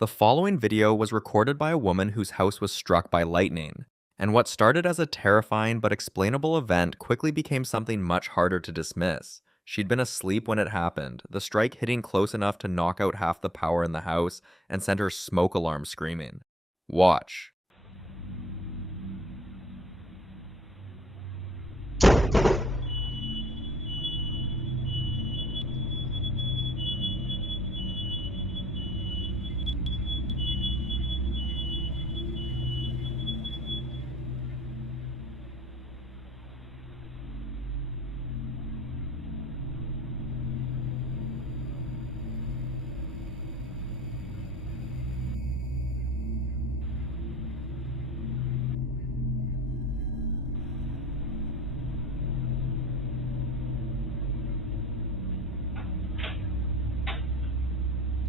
The following video was recorded by a woman whose house was struck by lightning, and what started as a terrifying but explainable event quickly became something much harder to dismiss. She'd been asleep when it happened, the strike hitting close enough to knock out half the power in the house and send her smoke alarm screaming. Watch.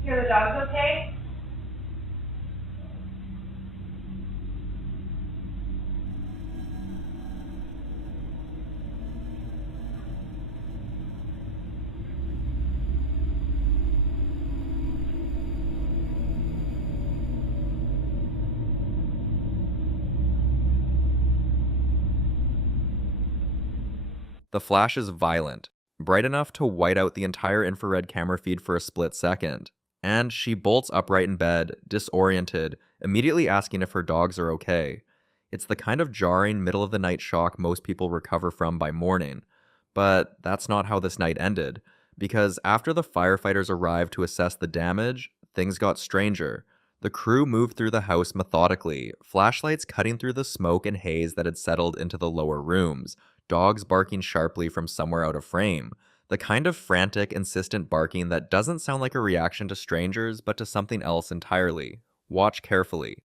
Here, the dog's okay? The flash is violent, bright enough to white out the entire infrared camera feed for a split second. And she bolts upright in bed, disoriented, immediately asking if her dogs are okay. It's the kind of jarring, middle-of-the-night shock most people recover from by morning. But that's not how this night ended, because after the firefighters arrived to assess the damage, things got stranger. The crew moved through the house methodically, flashlights cutting through the smoke and haze that had settled into the lower rooms, dogs barking sharply from somewhere out of frame. The kind of frantic, insistent barking that doesn't sound like a reaction to strangers, but to something else entirely. Watch carefully.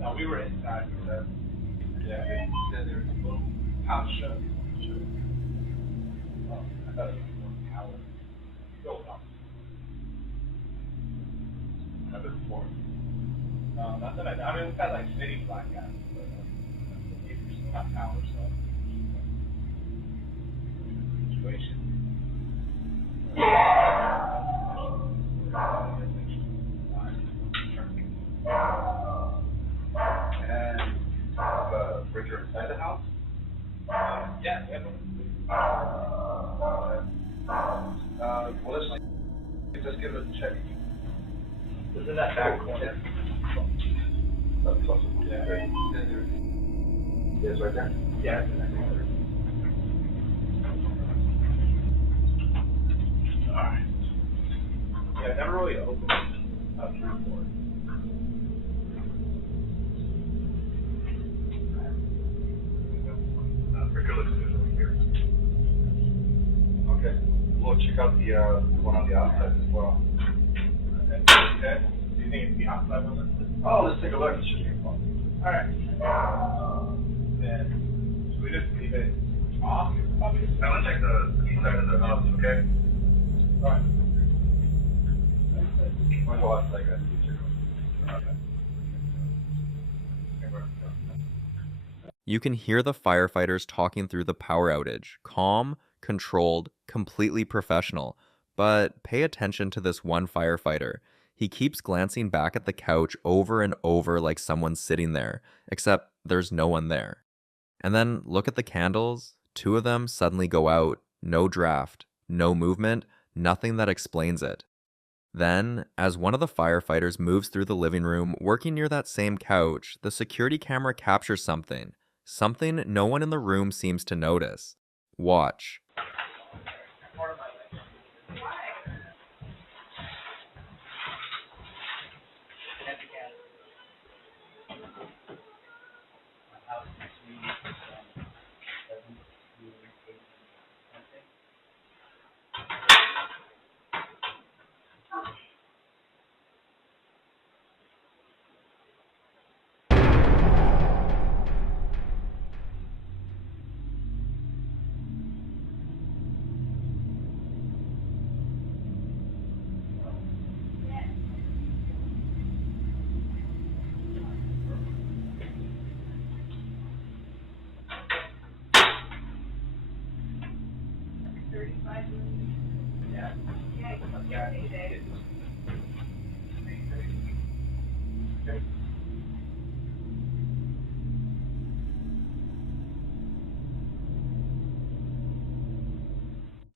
No, we were inside. Yeah, they said there was a little house show. I thought it was a tower. Built up. Number 4. Not that I mean, it's got like city black guys, but it's not tower, so. Situation. And the breaker inside the house? Yeah, we have one. Well, let's just give it a check. It's in that back corner. That's awesome. Yeah, right. It is right there? Yeah, it's in that corner. Alright. Yeah, I never really opened up through before. Breaker looks good over here. Okay. We'll check out the one on the outside as well. Okay. Do you think it's the outside one? Oh, let's take a look. It should be fun. Alright. Then, should we just leave it off? I'm gonna check the inside of the house, okay? Alright. Might go outside, guys. Okay. You can hear the firefighters talking through the power outage, calm, controlled, completely professional. But pay attention to this one firefighter. He keeps glancing back at the couch over and over like someone's sitting there, except there's no one there. And then look at the candles. 2 of them suddenly go out, no draft, no movement, nothing that explains it. Then, as one of the firefighters moves through the living room, working near that same couch, the security camera captures something. Something no one in the room seems to notice. Watch. Yeah. Yeah, you did. Okay.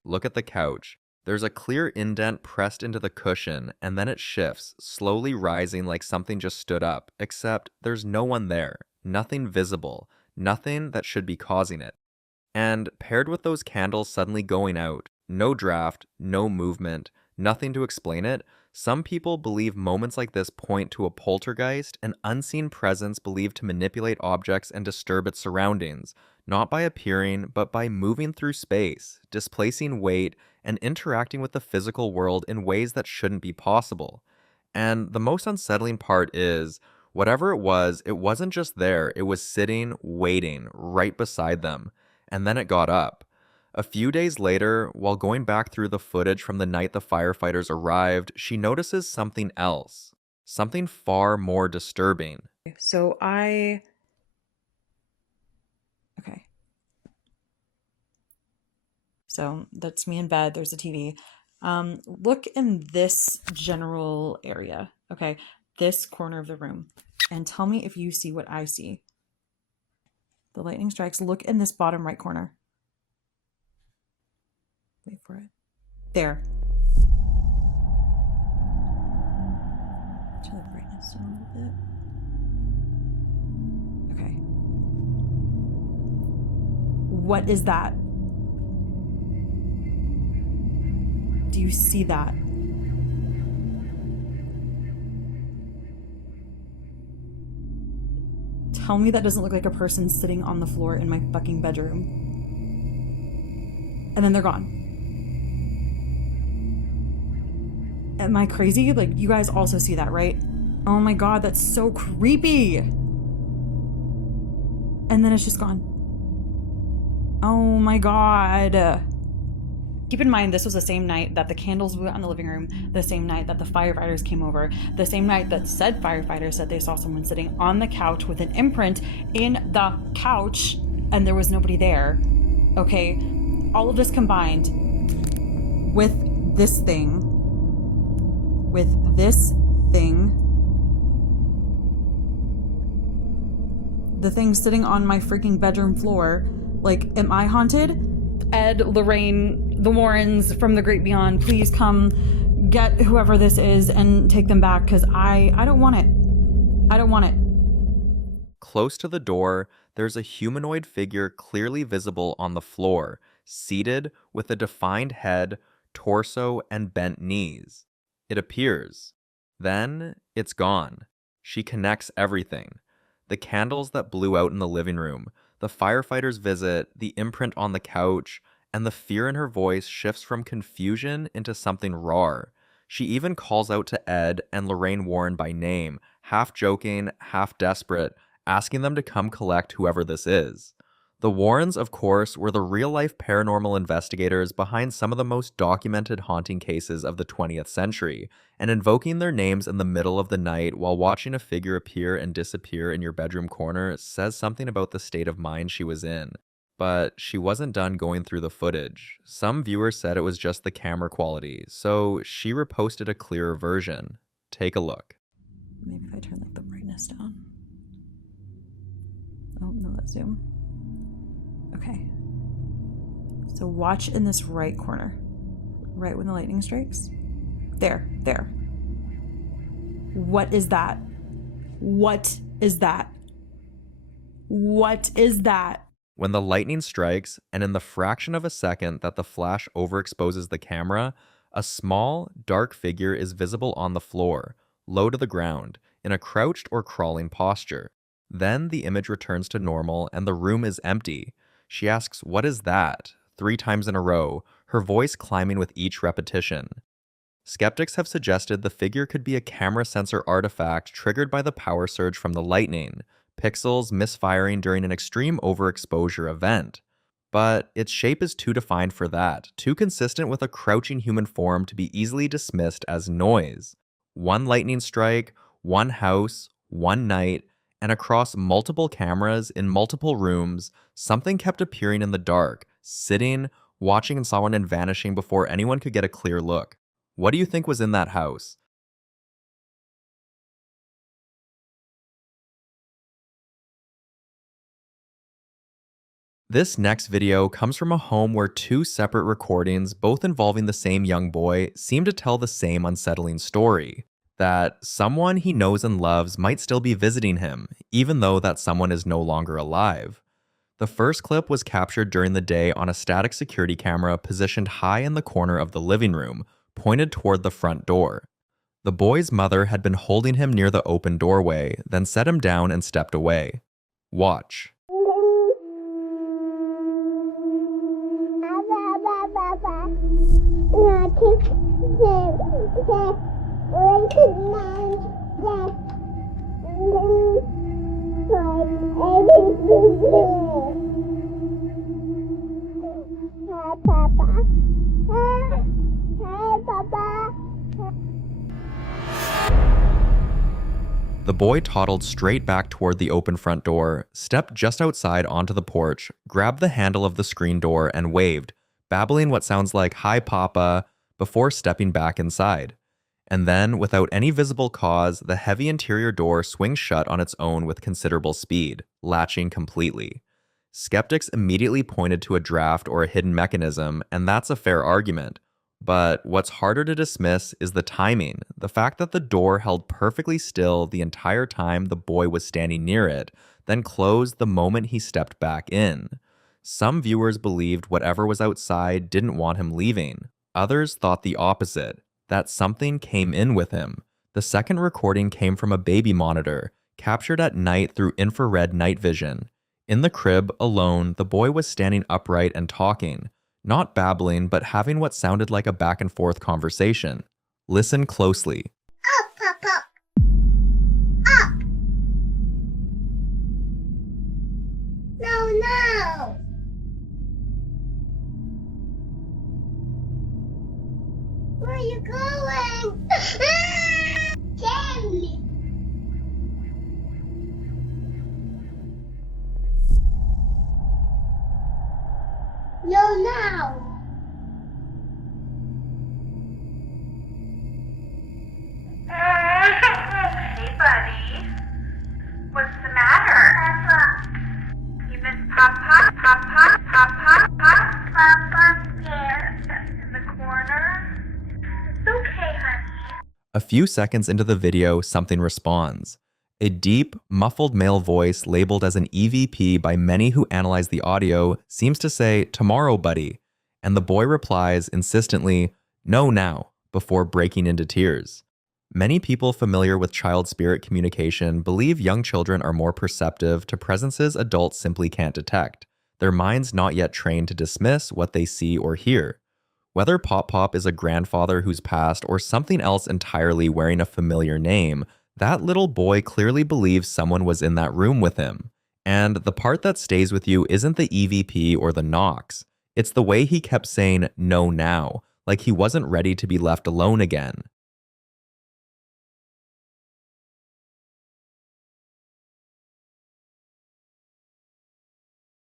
Look at the couch. There's a clear indent pressed into the cushion, and then it shifts, slowly rising like something just stood up, except there's no one there, nothing visible, nothing that should be causing it. And paired with those candles suddenly going out, no draft, no movement, nothing to explain it, some people believe moments like this point to a poltergeist, an unseen presence believed to manipulate objects and disturb its surroundings, not by appearing, but by moving through space, displacing weight, and interacting with the physical world in ways that shouldn't be possible. And the most unsettling part is, whatever it wasn't just there, it was sitting, waiting, right beside them. And then it got up. A few days later, while going back through the footage from the night the firefighters arrived, she notices something else. Something far more disturbing. Okay. So that's me in bed. There's a TV. Look in this general area. Okay. This corner of the room. And tell me if you see what I see. The lightning strikes. Look in this bottom right corner. Wait for it. There. Turn the brightness down a little bit. Okay. What is that? Do you see that? Tell me that doesn't look like a person sitting on the floor in my fucking bedroom. And then they're gone. Am I crazy? Like, you guys also see that, right? Oh my god, that's so creepy. And then it's just gone. Oh my god. Keep in mind, this was the same night that the candles blew out in the living room, the same night that the firefighters came over, the same night that said firefighters said they saw someone sitting on the couch with an imprint in the couch, and there was nobody there. Okay, all of this combined with this thing, the thing sitting on my freaking bedroom floor. Like, am I haunted? Ed, Lorraine, the Warrens from the great beyond, please come get whoever this is and take them back, because I don't want it. I don't want it. Close to the door, there's a humanoid figure clearly visible on the floor, seated with a defined head, torso, and bent knees. It appears. Then it's gone. She connects everything. The candles that blew out in the living room, the firefighter's visit, the imprint on the couch, and the fear in her voice shifts from confusion into something raw. She even calls out to Ed and Lorraine Warren by name, half joking, half desperate, asking them to come collect whoever this is. The Warrens, of course, were the real-life paranormal investigators behind some of the most documented haunting cases of the 20th century, and invoking their names in the middle of the night while watching a figure appear and disappear in your bedroom corner says something about the state of mind she was in. But she wasn't done going through the footage. Some viewers said it was just the camera quality, so she reposted a clearer version. Take a look. Maybe if I turn like the brightness down. Oh, no, that's zoom. Okay. So watch in this right corner. Right when the lightning strikes. There. What is that? What is that? What is that? When the lightning strikes, and in the fraction of a second that the flash overexposes the camera, a small, dark figure is visible on the floor, low to the ground, in a crouched or crawling posture. Then the image returns to normal and the room is empty. She asks, "What is that?" 3 times in a row, her voice climbing with each repetition. Skeptics have suggested the figure could be a camera sensor artifact triggered by the power surge from the lightning, pixels misfiring during an extreme overexposure event. But its shape is too defined for that, too consistent with a crouching human form to be easily dismissed as noise. One lightning strike, one house, one night, and across multiple cameras in multiple rooms, something kept appearing in the dark, sitting, watching someone and vanishing before anyone could get a clear look. What do you think was in that house? This next video comes from a home where two separate recordings, both involving the same young boy, seem to tell the same unsettling story. That someone he knows and loves might still be visiting him, even though that someone is no longer alive. The first clip was captured during the day on a static security camera positioned high in the corner of the living room, pointed toward the front door. The boy's mother had been holding him near the open doorway, then set him down and stepped away. Watch. The boy toddled straight back toward the open front door, stepped just outside onto the porch, grabbed the handle of the screen door and waved, babbling what sounds like "Hi, Papa," before stepping back inside. And then, without any visible cause, the heavy interior door swings shut on its own with considerable speed, latching completely. Skeptics immediately pointed to a draft or a hidden mechanism, and that's a fair argument. But what's harder to dismiss is the timing, the fact that the door held perfectly still the entire time the boy was standing near it, then closed the moment he stepped back in. Some viewers believed whatever was outside didn't want him leaving. Others thought the opposite, that something came in with him. The second recording came from a baby monitor, captured at night through infrared night vision. In the crib, alone, the boy was standing upright and talking. Not babbling, but having what sounded like a back-and-forth conversation. Listen closely. Up, Papa. Up. No. Where are you going? Daddy. No, now. Hey, buddy. What's the matter? Papa. You miss Papa? Papa's scared. In the corner? It's okay, honey. A few seconds into the video, something responds. A deep, muffled male voice labeled as an EVP by many who analyze the audio seems to say, "Tomorrow, buddy," and the boy replies insistently, "No, now," before breaking into tears. Many people familiar with child spirit communication believe young children are more perceptive to presences adults simply can't detect, their minds not yet trained to dismiss what they see or hear. Whether Pop is a grandfather who's passed or something else entirely wearing a familiar name, that little boy clearly believes someone was in that room with him. And the part that stays with you isn't the EVP or the knocks. It's the way he kept saying, "No, now," like he wasn't ready to be left alone again.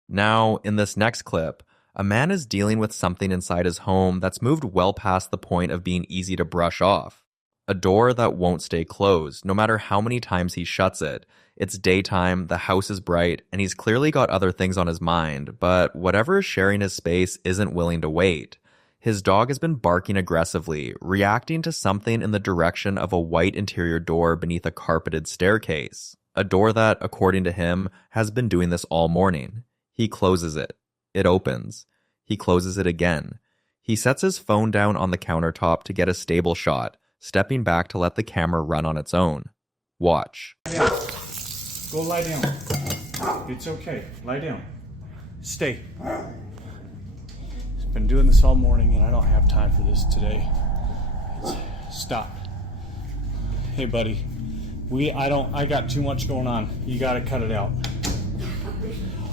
Now, in this next clip, a man is dealing with something inside his home that's moved well past the point of being easy to brush off. A door that won't stay closed, no matter how many times he shuts it. It's daytime, the house is bright, and he's clearly got other things on his mind, but whatever is sharing his space isn't willing to wait. His dog has been barking aggressively, reacting to something in the direction of a white interior door beneath a carpeted staircase. A door that, according to him, has been doing this all morning. He closes it. It opens. He closes it again. He sets his phone down on the countertop to get a stable shot, stepping back to let the camera run on its own. Watch. Yeah. Go lie down. It's okay. Lie down. Stay. He's been doing this all morning and I don't have time for this today. Stop. Hey buddy. I got too much going on. You gotta cut it out.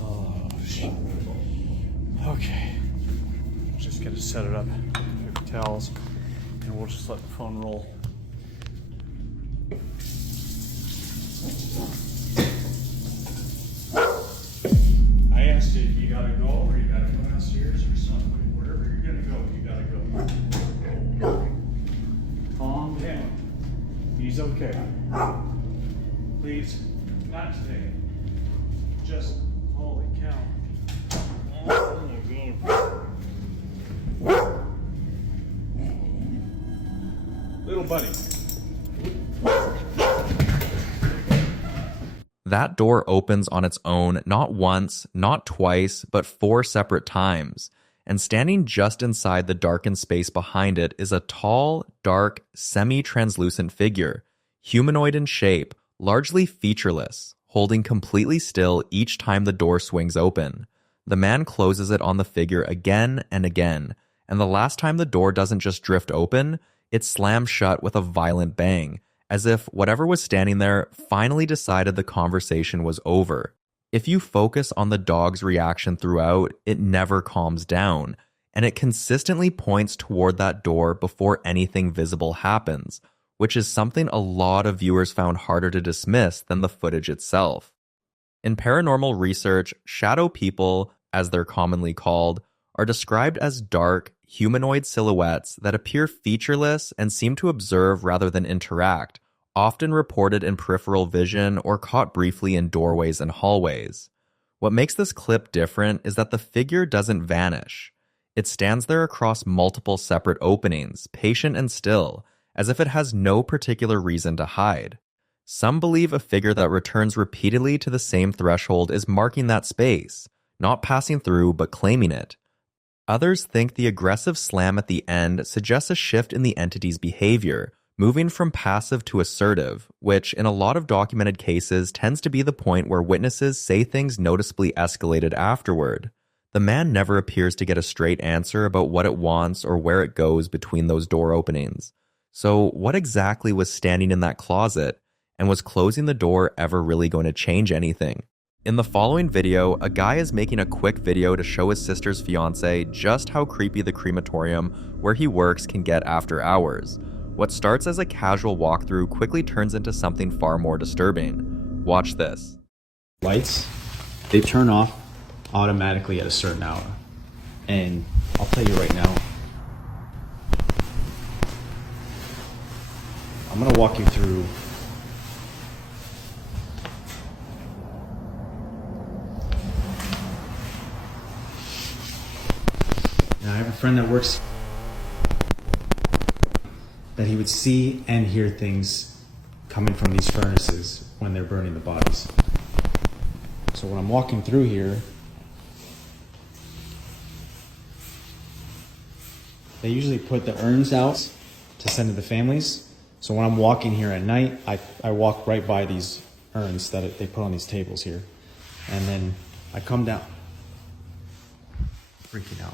Oh shit. Okay. Just gotta set it up. Paper towels. And we'll just let the phone roll. I asked you if you gotta go or you gotta go downstairs or something, wherever He's okay. Please, not today. Just, holy cow. Little buddy. That door opens on its own not once, not twice, but 4 separate times. And standing just inside the darkened space behind it is a tall, dark, semi-translucent figure, humanoid in shape, largely featureless, holding completely still each time the door swings open. The man closes it on the figure again and again, and the last time the door doesn't just drift open, it slams shut with a violent bang, as if whatever was standing there finally decided the conversation was over. If you focus on the dog's reaction throughout, it never calms down, and it consistently points toward that door before anything visible happens, which is something a lot of viewers found harder to dismiss than the footage itself. In paranormal research, shadow people, as they're commonly called, are described as dark, humanoid silhouettes that appear featureless and seem to observe rather than interact, often reported in peripheral vision or caught briefly in doorways and hallways. What makes this clip different is that the figure doesn't vanish. It stands there across multiple separate openings, patient and still, as if it has no particular reason to hide. Some believe a figure that returns repeatedly to the same threshold is marking that space, not passing through but claiming it. Others think the aggressive slam at the end suggests a shift in the entity's behavior, moving from passive to assertive, which in a lot of documented cases tends to be the point where witnesses say things noticeably escalated afterward. The man never appears to get a straight answer about what it wants or where it goes between those door openings. So what exactly was standing in that closet, and was closing the door ever really going to change anything? In the following video, a guy is making a quick video to show his sister's fiance just how creepy the crematorium where he works can get after hours. What starts as a casual walkthrough quickly turns into something far more disturbing. Watch this. Lights, they turn off automatically at a certain hour. And I'll tell you right now, I'm gonna walk you through I have a friend that works that he would see and hear things coming from these furnaces when they're burning the bodies. So when I'm walking through here, they usually put the urns out to send to the families. So when I'm walking here at night, I walk right by these urns that they put on these tables here. And then I come down, freaking out.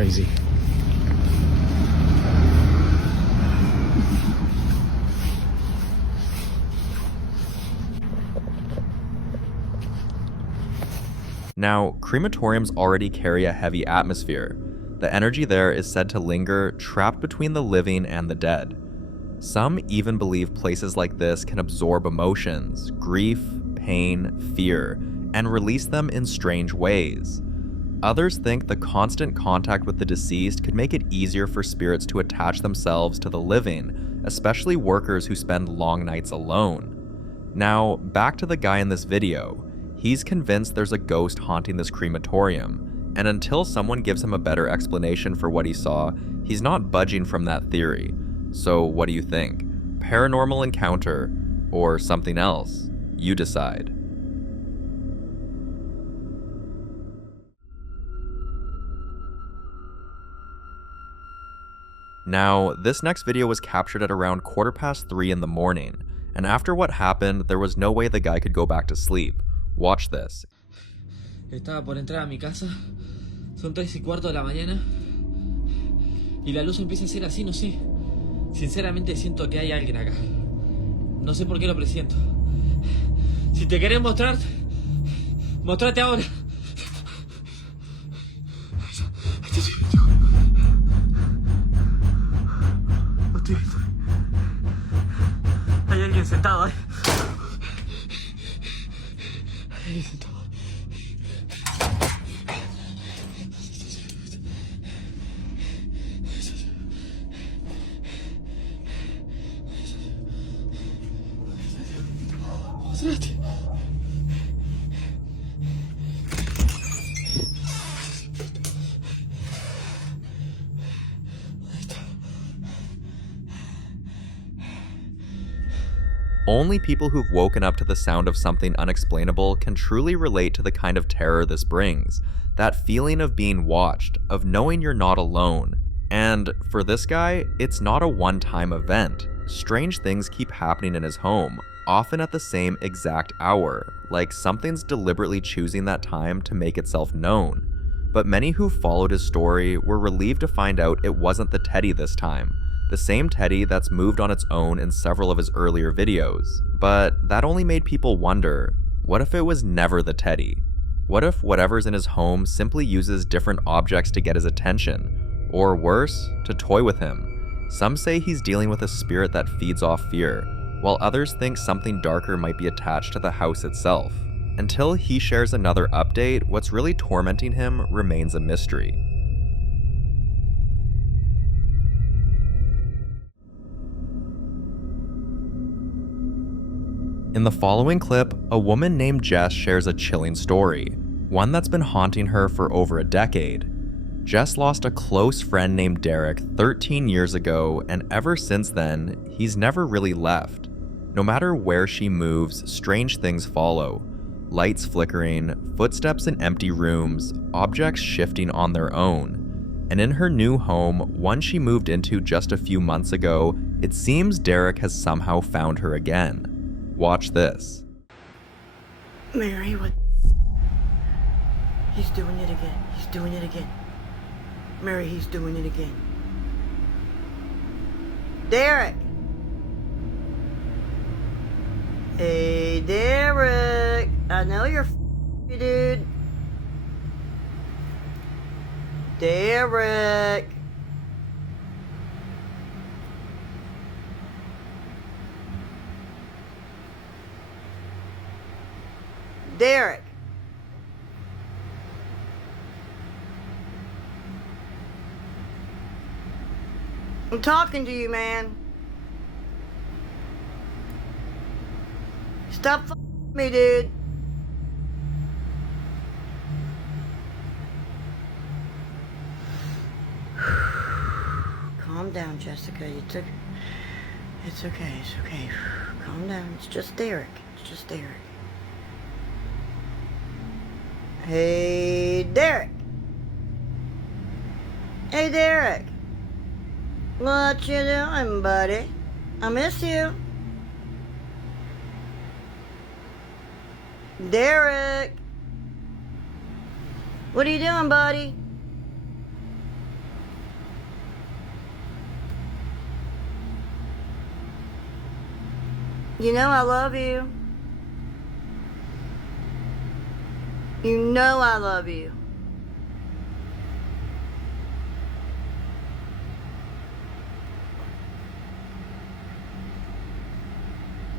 crazy. Now, crematoriums already carry a heavy atmosphere. The energy there is said to linger, trapped between the living and the dead. Some even believe places like this can absorb emotions, grief, pain, fear, and release them in strange ways. Others think the constant contact with the deceased could make it easier for spirits to attach themselves to the living, especially workers who spend long nights alone. Now, back to the guy in this video. He's convinced there's a ghost haunting this crematorium, and until someone gives him a better explanation for what he saw, he's not budging from that theory. So what do you think? Paranormal encounter, or something else? You decide. Now, this next video was captured at around 3:15 in the morning, and after what happened, there was no way the guy could go back to sleep. Watch this. Estaba por entrar a mi casa, son 3:15 de la mañana, y la luz empieza a ser así, no sé. Sinceramente siento que hay alguien acá. No sé por qué lo presiento. Si te querés mostrar, mostrate ahora. Hay alguien sentado ahí. Hay alguien sentado. Mostrate. Only people who've woken up to the sound of something unexplainable can truly relate to the kind of terror this brings. That feeling of being watched, of knowing you're not alone. And for this guy, it's not a one-time event. Strange things keep happening in his home, often at the same exact hour, like something's deliberately choosing that time to make itself known. But many who followed his story were relieved to find out it wasn't the teddy this time. The same teddy that's moved on its own in several of his earlier videos. But that only made people wonder, what if it was never the teddy? What if whatever's in his home simply uses different objects to get his attention? Or worse, to toy with him? Some say he's dealing with a spirit that feeds off fear, while others think something darker might be attached to the house itself. Until he shares another update, what's really tormenting him remains a mystery. In the following clip, a woman named Jess shares a chilling story, one that's been haunting her for over a decade. Jess lost a close friend named Derek 13 years ago, and ever since then, he's never really left. No matter where she moves, strange things follow. Lights flickering, footsteps in empty rooms, objects shifting on their own. And in her new home, one she moved into just a few months ago, it seems Derek has somehow found her again. Watch this. Mary, what? He's doing it again. He's doing it again. Mary, he's doing it again. Derek! Hey, Derek! I know you're dude. Derek! Derek! I'm talking to you, man. Stop f***ing me, dude. Calm down, Jessica. It's okay. It's okay. Calm down. It's just Derek. It's just Derek. Hey, Derek. Hey, Derek. What you doing, buddy? I miss you. Derek. What are you doing, buddy? You know I love you. You know I love you.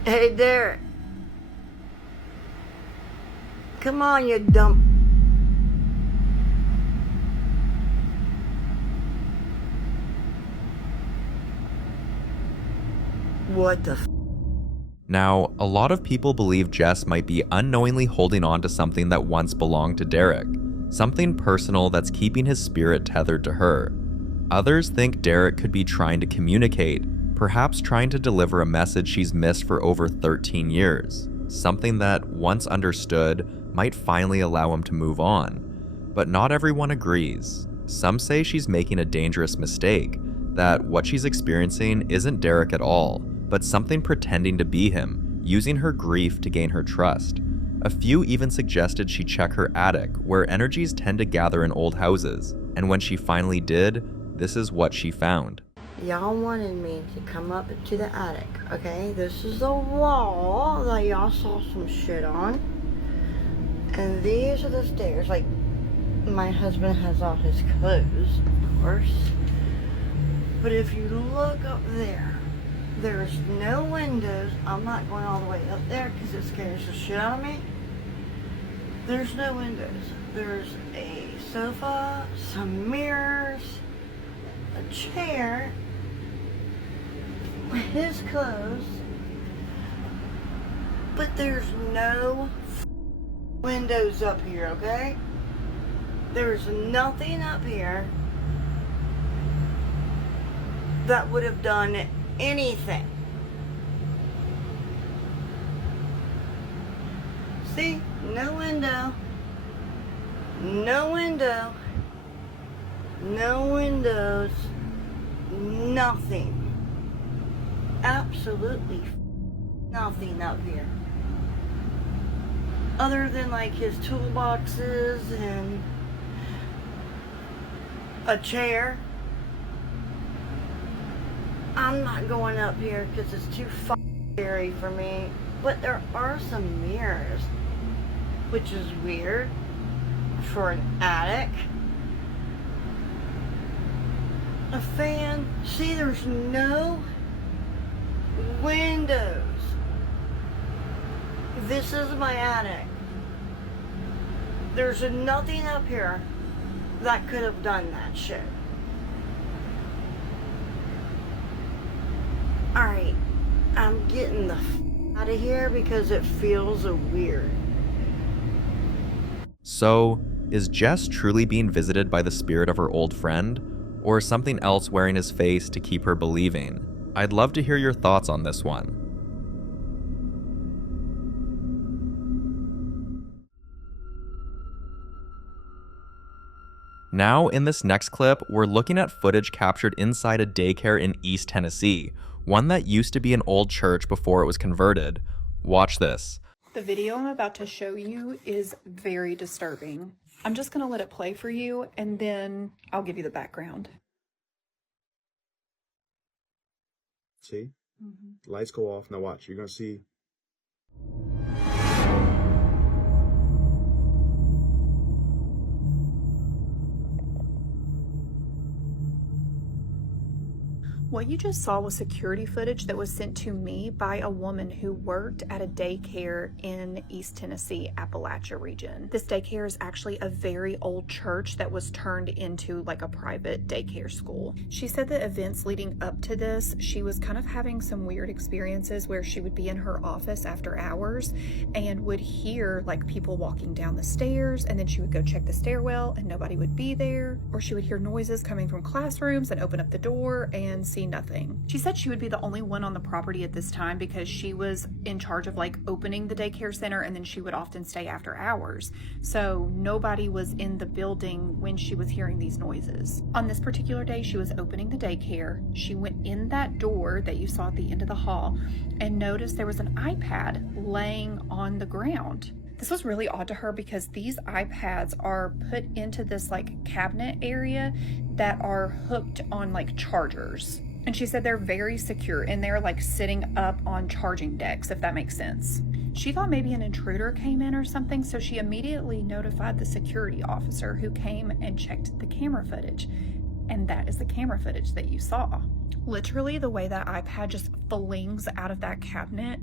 Hey, Derek. Come on, you dumb... What the f... Now, a lot of people believe Jess might be unknowingly holding on to something that once belonged to Derek, something personal that's keeping his spirit tethered to her. Others think Derek could be trying to communicate, perhaps trying to deliver a message she's missed for over 13 years, something that, once understood, might finally allow him to move on. But not everyone agrees. Some say she's making a dangerous mistake, that what she's experiencing isn't Derek at all, but something pretending to be him, using her grief to gain her trust. A few even suggested she check her attic, where energies tend to gather in old houses, and when she finally did, this is what she found. Y'all wanted me to come up to the attic, okay? This is the wall that y'all saw some shit on. And these are the stairs. Like, my husband has all his clothes, of course. But if you look up there, there's no windows. I'm not going all the way up there because it scares the shit out of me. There's no windows. There's a sofa, some mirrors, a chair, his clothes, but there's no windows up here, okay? There's nothing up here that would have done anything. See? No window. No window. No windows. Nothing. Absolutely nothing up here. Other than like his toolboxes and a chair. I'm not going up here because it's too scary for me. But there are some mirrors, which is weird for an attic. A fan. See, there's no windows. This is my attic. There's nothing up here that could have done that shit. Alright, I'm getting the out of here because it feels weird. So, is Jess truly being visited by the spirit of her old friend? Or something else wearing his face to keep her believing? I'd love to hear your thoughts on this one. Now, in this next clip, we're looking at footage captured inside a daycare in East Tennessee, one that used to be an old church before it was converted. Watch this. The video I'm about to show you is very disturbing. I'm just gonna let it play for you and then I'll give you the background. See? Lights go off. Now watch. You're going to see. What you just saw was security footage that was sent to me by a woman who worked at a daycare in East Tennessee, Appalachia region. This daycare is actually a very old church that was turned into like a private daycare school. She said that events leading up to this, she was kind of having some weird experiences where she would be in her office after hours and would hear like people walking down the stairs, and then she would go check the stairwell and nobody would be there, or she would hear noises coming from classrooms and open up the door and see nothing. She said she would be the only one on the property at this time because she was in charge of like opening the daycare center, and then she would often stay after hours. So nobody was in the building when she was hearing these noises. On this particular day, she was opening the daycare. She went in that door that you saw at the end of the hall and noticed there was an iPad laying on the ground. This was really odd to her because these iPads are put into this like cabinet area that are hooked on like chargers. And she said they're very secure and they're like sitting up on charging decks, if that makes sense. She thought maybe an intruder came in or something, so she immediately notified the security officer who came and checked the camera footage. And that is the camera footage that you saw. Literally, the way that iPad just flings out of that cabinet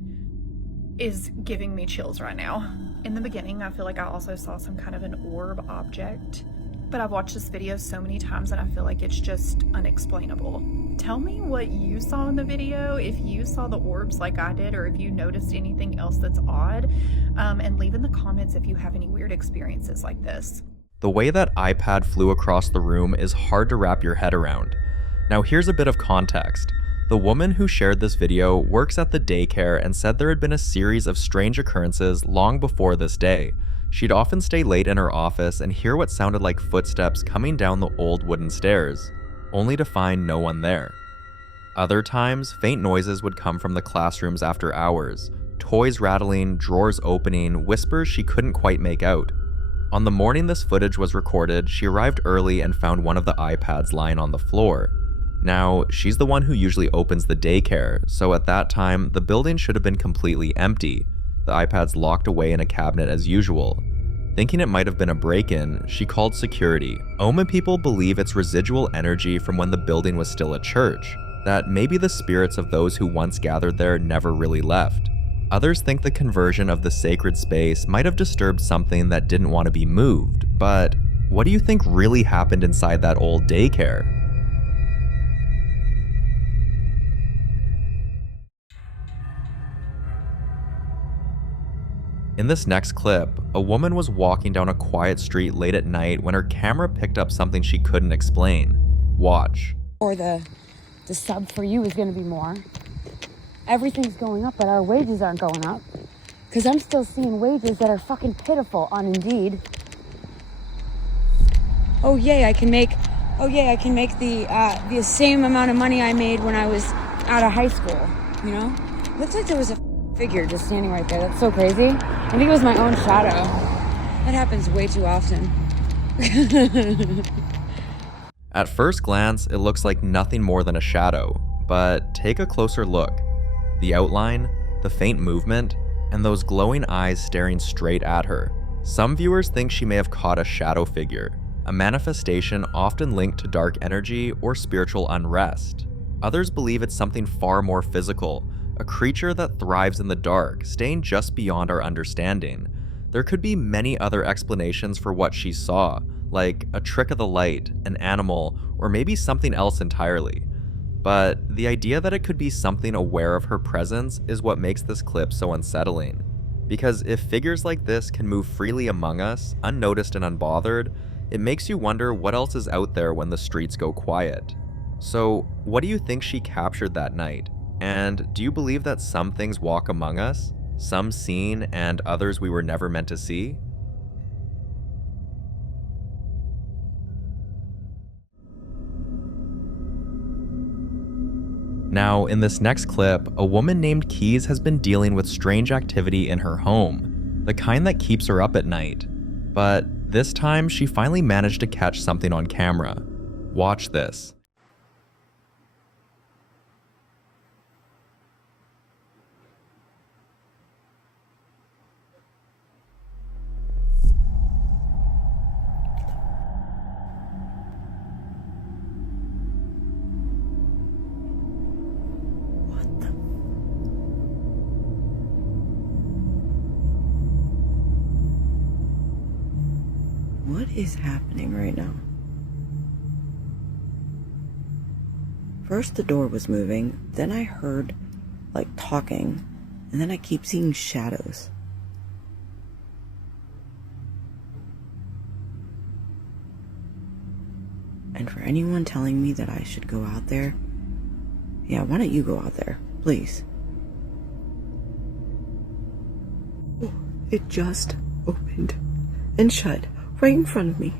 is giving me chills right now. In the beginning, I feel like I also saw some kind of an orb object, but I've watched this video so many times and I feel like it's just unexplainable. Tell me what you saw in the video, if you saw the orbs like I did, or if you noticed anything else that's odd, and leave in the comments if you have any weird experiences like this. The way that iPad flew across the room is hard to wrap your head around. Now here's a bit of context. The woman who shared this video works at the daycare and said there had been a series of strange occurrences long before this day. She'd often stay late in her office and hear what sounded like footsteps coming down the old wooden stairs, only to find no one there. Other times, faint noises would come from the classrooms after hours, toys rattling, drawers opening, whispers she couldn't quite make out. On the morning this footage was recorded, she arrived early and found one of the iPads lying on the floor. Now, she's the one who usually opens the daycare, so at that time, the building should have been completely empty, the iPads locked away in a cabinet as usual. Thinking it might have been a break-in, she called security. Omen people believe it's residual energy from when the building was still a church, that maybe the spirits of those who once gathered there never really left. Others think the conversion of the sacred space might have disturbed something that didn't want to be moved, but what do you think really happened inside that old daycare? In this next clip, a woman was walking down a quiet street late at night when her camera picked up something she couldn't explain. Watch. Or the sub for you is going to be more. Everything's going up, but our wages aren't going up. Because I'm still seeing wages that are fucking pitiful on Indeed. Oh yay, I can make the same amount of money I made when I was out of high school, you know? Looks like there was a figure just standing right there. That's so crazy. I think it was my own shadow. That happens way too often. At first glance, it looks like nothing more than a shadow, but take a closer look. The outline, the faint movement, and those glowing eyes staring straight at her. Some viewers think she may have caught a shadow figure, a manifestation often linked to dark energy or spiritual unrest. Others believe it's something far more physical, a creature that thrives in the dark, staying just beyond our understanding. There could be many other explanations for what she saw, like a trick of the light, an animal, or maybe something else entirely. But the idea that it could be something aware of her presence is what makes this clip so unsettling. Because if figures like this can move freely among us, unnoticed and unbothered, it makes you wonder what else is out there when the streets go quiet. So, what do you think she captured that night? And do you believe that some things walk among us, some seen and others we were never meant to see? Now, in this next clip, a woman named Keys has been dealing with strange activity in her home, the kind that keeps her up at night. But this time, she finally managed to catch something on camera. Watch this. What is happening right now? First the door was moving, then I heard like talking, and then I keep seeing shadows. And for anyone telling me that I should go out there, yeah, why don't you go out there, please? Oh, it just opened and shut right in front of me.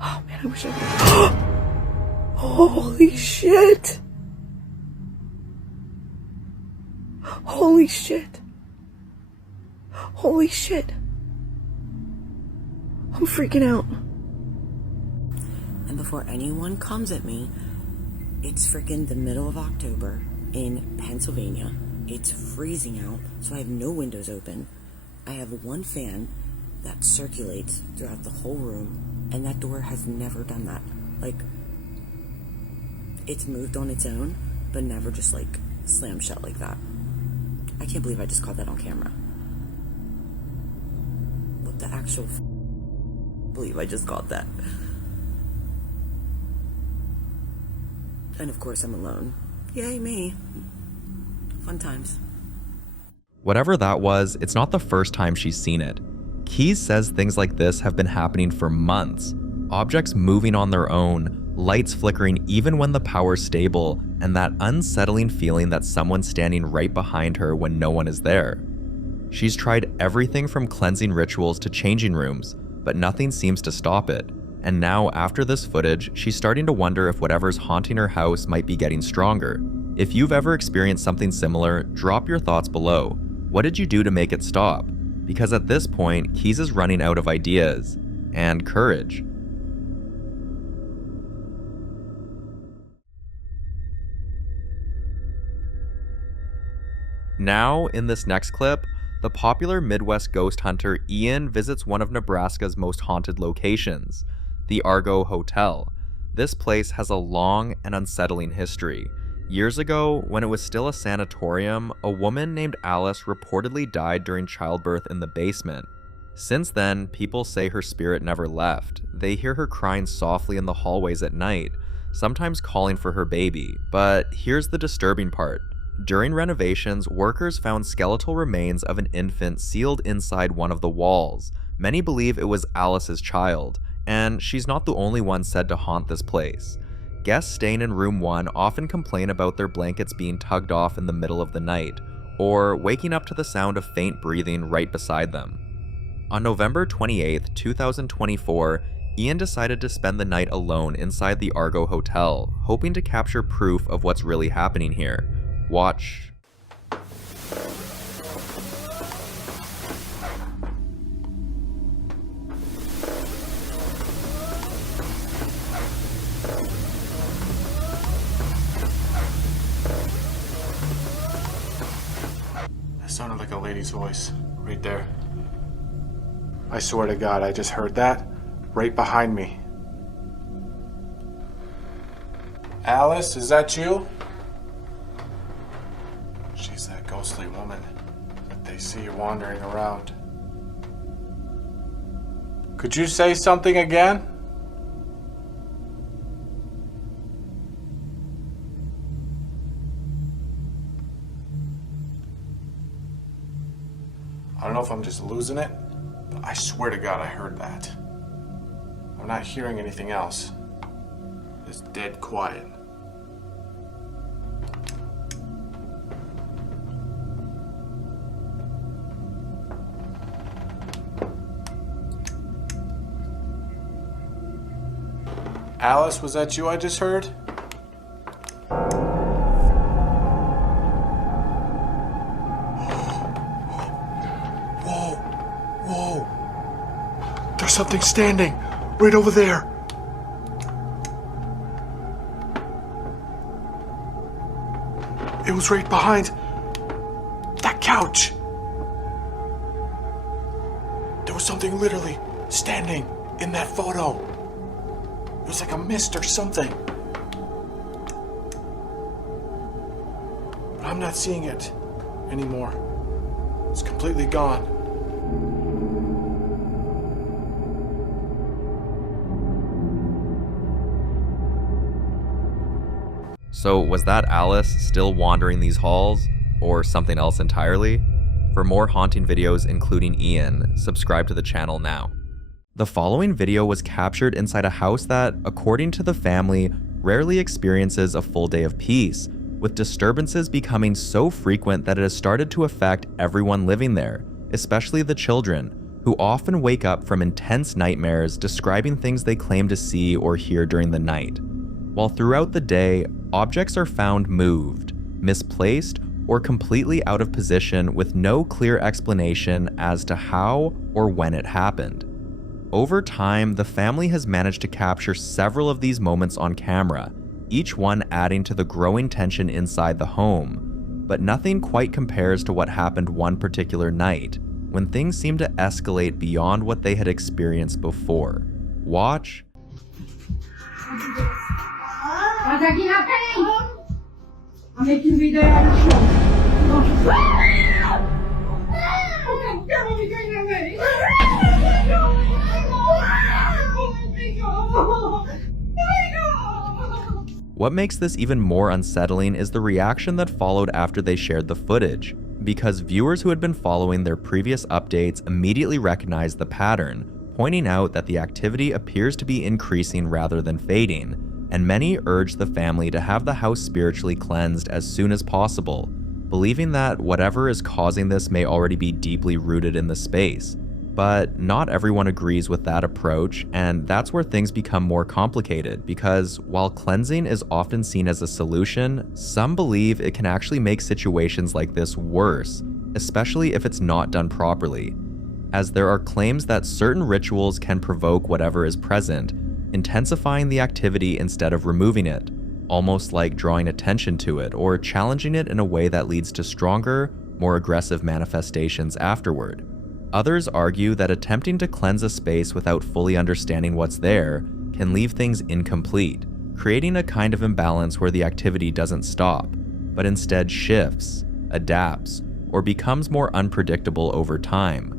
Oh man, I wish I could. Holy shit! Holy shit! Holy shit! I'm freaking out. And before anyone comes at me, It's freaking the middle of October in Pennsylvania. It's freezing out, so I have no windows open. I have one fan that circulates throughout the whole room, and that door has never done that. Like, it's moved on its own, but never just like slammed shut like that. I can't believe I just caught that on camera. What the actual believe I just caught that. And of course I'm alone. Yay me. Fun times. Whatever that was, it's not the first time she's seen it. Keys says things like this have been happening for months. Objects moving on their own, lights flickering even when the power's stable, and that unsettling feeling that someone's standing right behind her when no one is there. She's tried everything from cleansing rituals to changing rooms, but nothing seems to stop it. And now, after this footage, she's starting to wonder if whatever's haunting her house might be getting stronger. If you've ever experienced something similar, drop your thoughts below. What did you do to make it stop? Because at this point, Keys is running out of ideas and courage. Now, in this next clip, the popular Midwest ghost hunter Ian visits one of Nebraska's most haunted locations, the Argo Hotel. This place has a long and unsettling history. Years ago, when it was still a sanatorium, a woman named Alice reportedly died during childbirth in the basement. Since then, people say her spirit never left. They hear her crying softly in the hallways at night, sometimes calling for her baby. But here's the disturbing part. During renovations, workers found skeletal remains of an infant sealed inside one of the walls. Many believe it was Alice's child, and she's not the only one said to haunt this place. Guests staying in room 1 often complain about their blankets being tugged off in the middle of the night, or waking up to the sound of faint breathing right beside them. On November 28, 2024, Ian decided to spend the night alone inside the Argo Hotel, hoping to capture proof of what's really happening here. Watch. That sounded like a lady's voice, right there. I swear to God, I just heard that right behind me. Alice, is that you? She's that ghostly woman that they see wandering around. Could you say something again? I don't know if I'm just losing it, but I swear to God I heard that. I'm not hearing anything else. It's dead quiet. Alice, was that you I just heard? Whoa, whoa. There's something standing right over there. It was right behind that couch. There was something literally standing in that photo. It was like a mist or something. But I'm not seeing it anymore. It's completely gone. So was that Alice still wandering these halls, or something else entirely? For more haunting videos including Ian, subscribe to the channel now. The following video was captured inside a house that, according to the family, rarely experiences a full day of peace, with disturbances becoming so frequent that it has started to affect everyone living there, especially the children, who often wake up from intense nightmares describing things they claim to see or hear during the night. While throughout the day, objects are found moved, misplaced, or completely out of position with no clear explanation as to how or when it happened. Over time, the family has managed to capture several of these moments on camera, each one adding to the growing tension inside the home. But nothing quite compares to what happened one particular night, when things seemed to escalate beyond what they had experienced before. Watch. What makes this even more unsettling is the reaction that followed after they shared the footage, because viewers who had been following their previous updates immediately recognized the pattern, pointing out that the activity appears to be increasing rather than fading, and many urged the family to have the house spiritually cleansed as soon as possible, believing that whatever is causing this may already be deeply rooted in the space. But not everyone agrees with that approach, and that's where things become more complicated, because while cleansing is often seen as a solution, some believe it can actually make situations like this worse, especially if it's not done properly, as there are claims that certain rituals can provoke whatever is present, intensifying the activity instead of removing it, almost like drawing attention to it or challenging it in a way that leads to stronger, more aggressive manifestations afterward. Others argue that attempting to cleanse a space without fully understanding what's there can leave things incomplete, creating a kind of imbalance where the activity doesn't stop, but instead shifts, adapts, or becomes more unpredictable over time,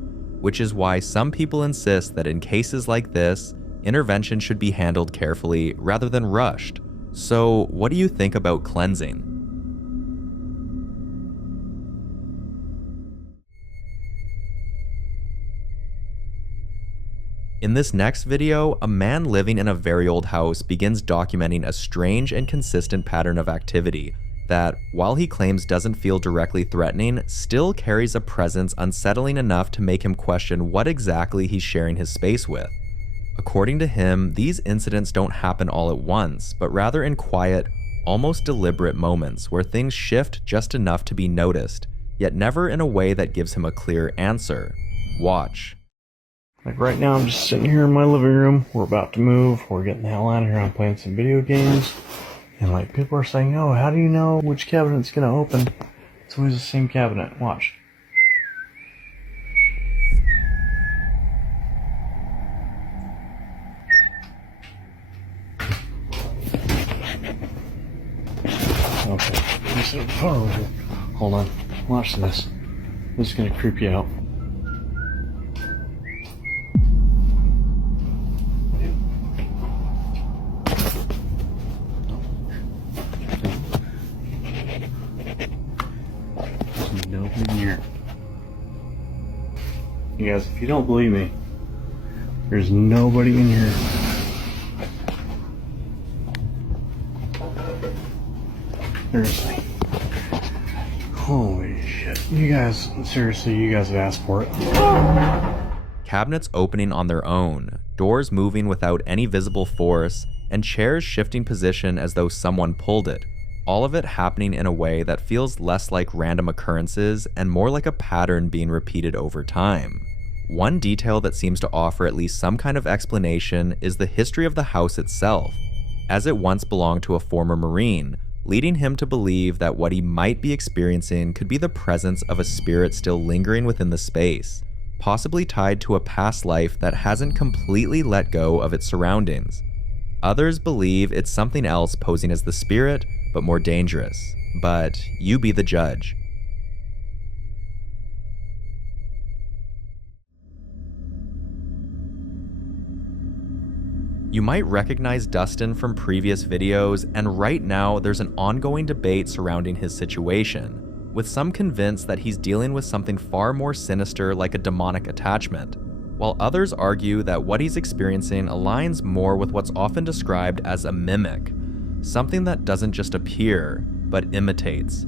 which is why some people insist that in cases like this, intervention should be handled carefully rather than rushed. So, what do you think about cleansing? In this next video, a man living in a very old house begins documenting a strange and consistent pattern of activity that, while he claims doesn't feel directly threatening, still carries a presence unsettling enough to make him question what exactly he's sharing his space with. According to him, these incidents don't happen all at once, but rather in quiet, almost deliberate moments where things shift just enough to be noticed, yet never in a way that gives him a clear answer. Watch. Like right now, I'm just sitting here in my living room. We're about to move. We're getting the hell out of here. I'm playing some video games. And like people are saying, oh, how do you know which cabinet's going to open? It's always the same cabinet. Watch. Okay. Oh, hold on. Watch this. This is going to creep you out. In here. You guys, if you don't believe me, there's nobody in here. Seriously. Holy shit. You guys, seriously, you guys have asked for it. Cabinets opening on their own, doors moving without any visible force, and chairs shifting position as though someone pulled it. All of it happening in a way that feels less like random occurrences and more like a pattern being repeated over time. One detail that seems to offer at least some kind of explanation is the history of the house itself, as it once belonged to a former Marine, leading him to believe that what he might be experiencing could be the presence of a spirit still lingering within the space, possibly tied to a past life that hasn't completely let go of its surroundings. Others believe it's something else posing as the spirit, but more dangerous. But you be the judge. You might recognize Dustin from previous videos, and right now there's an ongoing debate surrounding his situation, with some convinced that he's dealing with something far more sinister like a demonic attachment, while others argue that what he's experiencing aligns more with what's often described as a mimic, something that doesn't just appear, but imitates.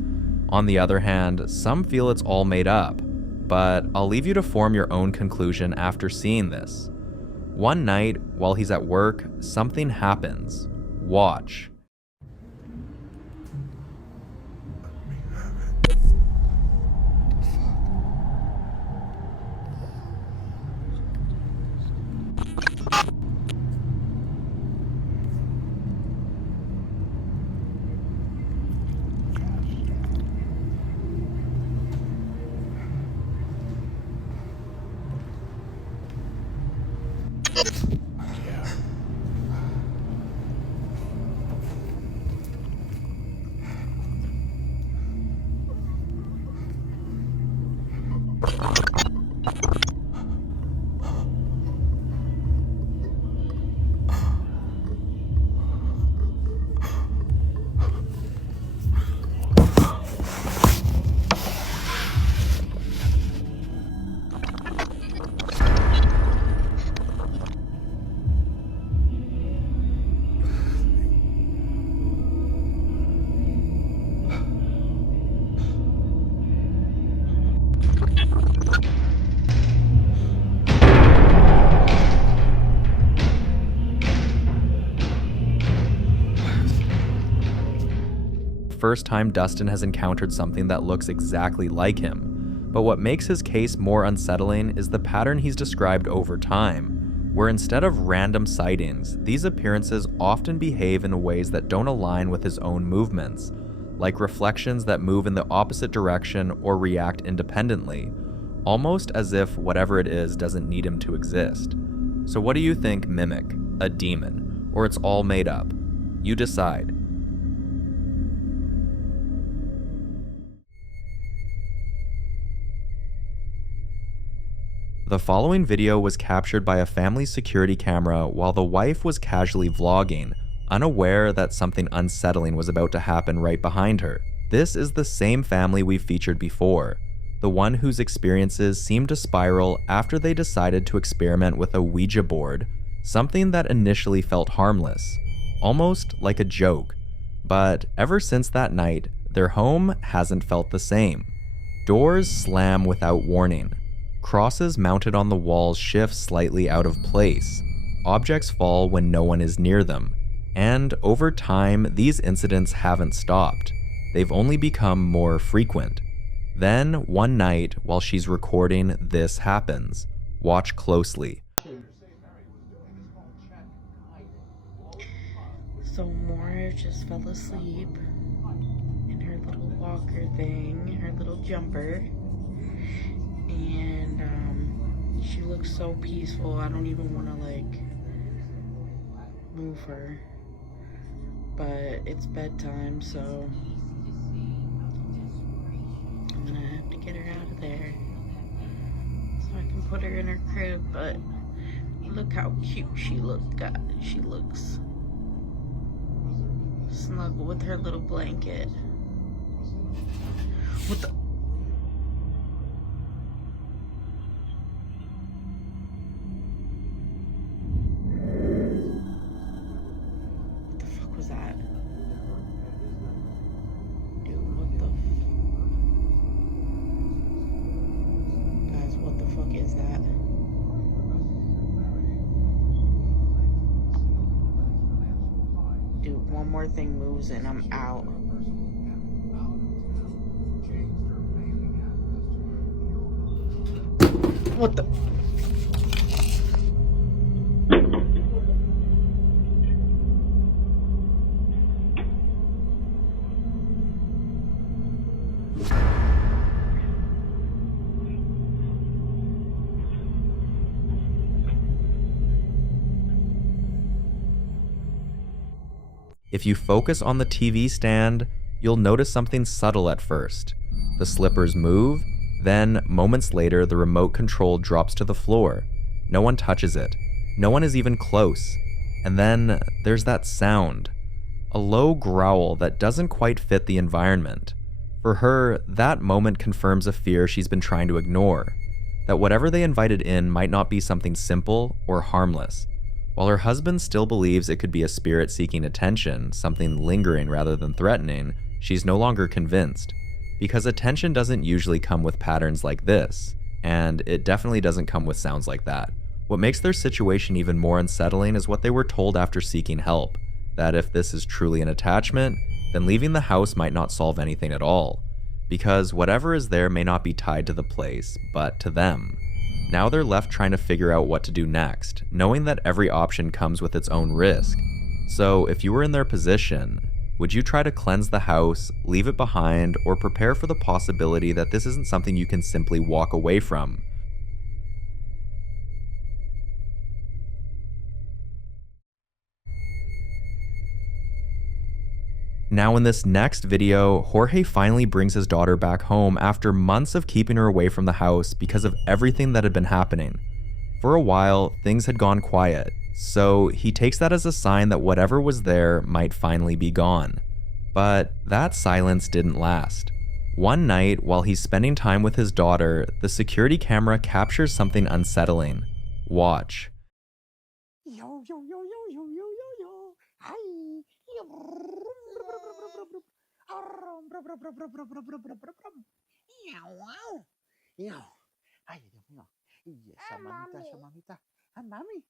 On the other hand, some feel it's all made up, but I'll leave you to form your own conclusion after seeing this. One night, while he's at work, something happens. Watch. First time Dustin has encountered something that looks exactly like him. But what makes his case more unsettling is the pattern he's described over time, where instead of random sightings, these appearances often behave in ways that don't align with his own movements, like reflections that move in the opposite direction or react independently, almost as if whatever it is doesn't need him to exist. So what do you think, mimic, a demon, or it's all made up? You decide. The following video was captured by a family security camera while the wife was casually vlogging, unaware that something unsettling was about to happen right behind her. This is the same family we've featured before, the one whose experiences seemed to spiral after they decided to experiment with a Ouija board, something that initially felt harmless, almost like a joke. But ever since that night, their home hasn't felt the same. Doors slam without warning. Crosses mounted on the walls shift slightly out of place. Objects fall when no one is near them. And over time, these incidents haven't stopped. They've only become more frequent. Then, one night, while she's recording, this happens. Watch closely. So Maura just fell asleep in her little walker thing, her little jumper. And she looks so peaceful. I don't even want to like move her, but it's bedtime, so I'm gonna have to get her out of there so I can put her in her crib. But look how cute she looks. God, she looks snuggle with her little blanket. What the? Was that? Dude, what the guys, what the fuck is that? Dude, one more thing moves and I'm out. What the? If you focus on the TV stand, you'll notice something subtle at first. The slippers move, then moments later the remote control drops to the floor. No one touches it. No one is even close. And then there's that sound. A low growl that doesn't quite fit the environment. For her, that moment confirms a fear she's been trying to ignore. That whatever they invited in might not be something simple or harmless. While her husband still believes it could be a spirit seeking attention, something lingering rather than threatening, she's no longer convinced. Because attention doesn't usually come with patterns like this, and it definitely doesn't come with sounds like that. What makes their situation even more unsettling is what they were told after seeking help, that if this is truly an attachment, then leaving the house might not solve anything at all. Because whatever is there may not be tied to the place, but to them. Now they're left trying to figure out what to do next, knowing that every option comes with its own risk. So if you were in their position, would you try to cleanse the house, leave it behind, or prepare for the possibility that this isn't something you can simply walk away from? Now in this next video, Jorge finally brings his daughter back home after months of keeping her away from the house because of everything that had been happening. For a while, things had gone quiet, so he takes that as a sign that whatever was there might finally be gone. But that silence didn't last. One night, while he's spending time with his daughter, the security camera captures something unsettling. Watch. Yo, yo, yo, yo, yo, yo, yo, yo. Hi. Yo. Ay, Dios mío. Y esa mamita. Ah, mami.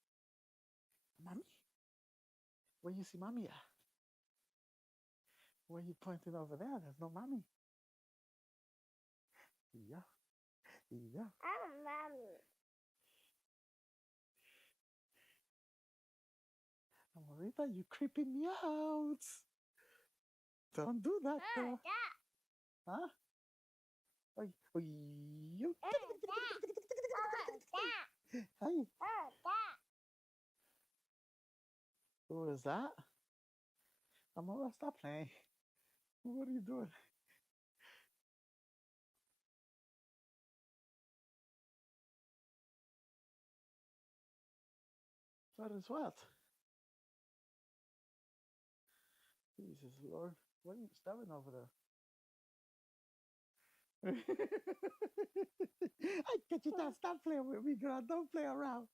Mami? Where you see mommy at? Where you pointing over there? There's no mommy. Yeah. I'm mommy. Amorita, you creeping me out. Don't do that, girl. Huh? Oh, you. Hey. Who is that? Amora, stop playing. What are you doing? That is what? Jesus Lord, what are you staring over there? I get you down. Stop playing with me, girl. Don't play around.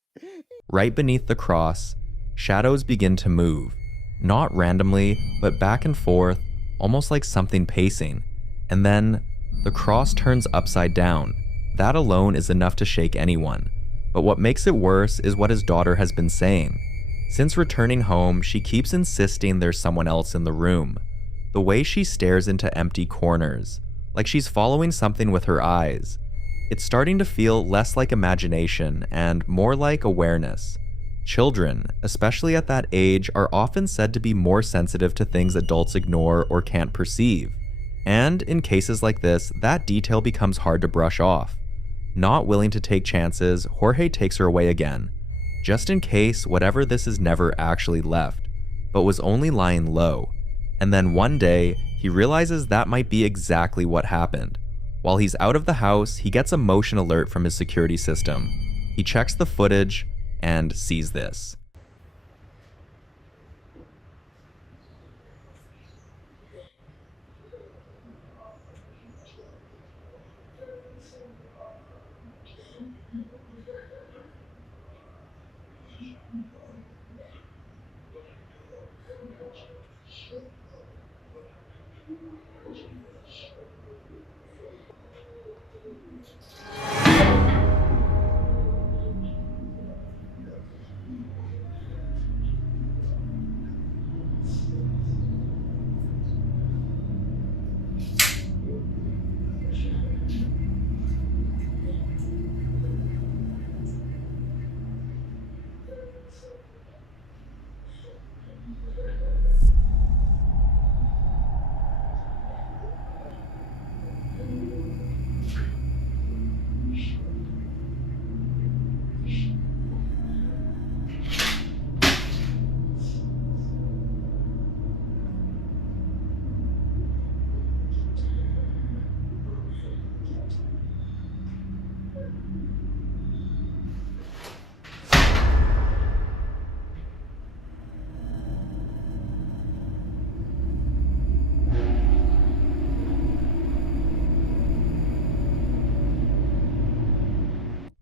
Right beneath the cross, shadows begin to move. Not randomly, but back and forth, almost like something pacing. And then, the cross turns upside down. That alone is enough to shake anyone. But what makes it worse is what his daughter has been saying. Since returning home, she keeps insisting there's someone else in the room. The way she stares into empty corners, like she's following something with her eyes. It's starting to feel less like imagination and more like awareness. Children, especially at that age, are often said to be more sensitive to things adults ignore or can't perceive. And in cases like this, that detail becomes hard to brush off. Not willing to take chances, Jorge takes her away again, just in case whatever this is never actually left, but was only lying low. And then one day, he realizes that might be exactly what happened. While he's out of the house, he gets a motion alert from his security system. He checks the footage and sees this.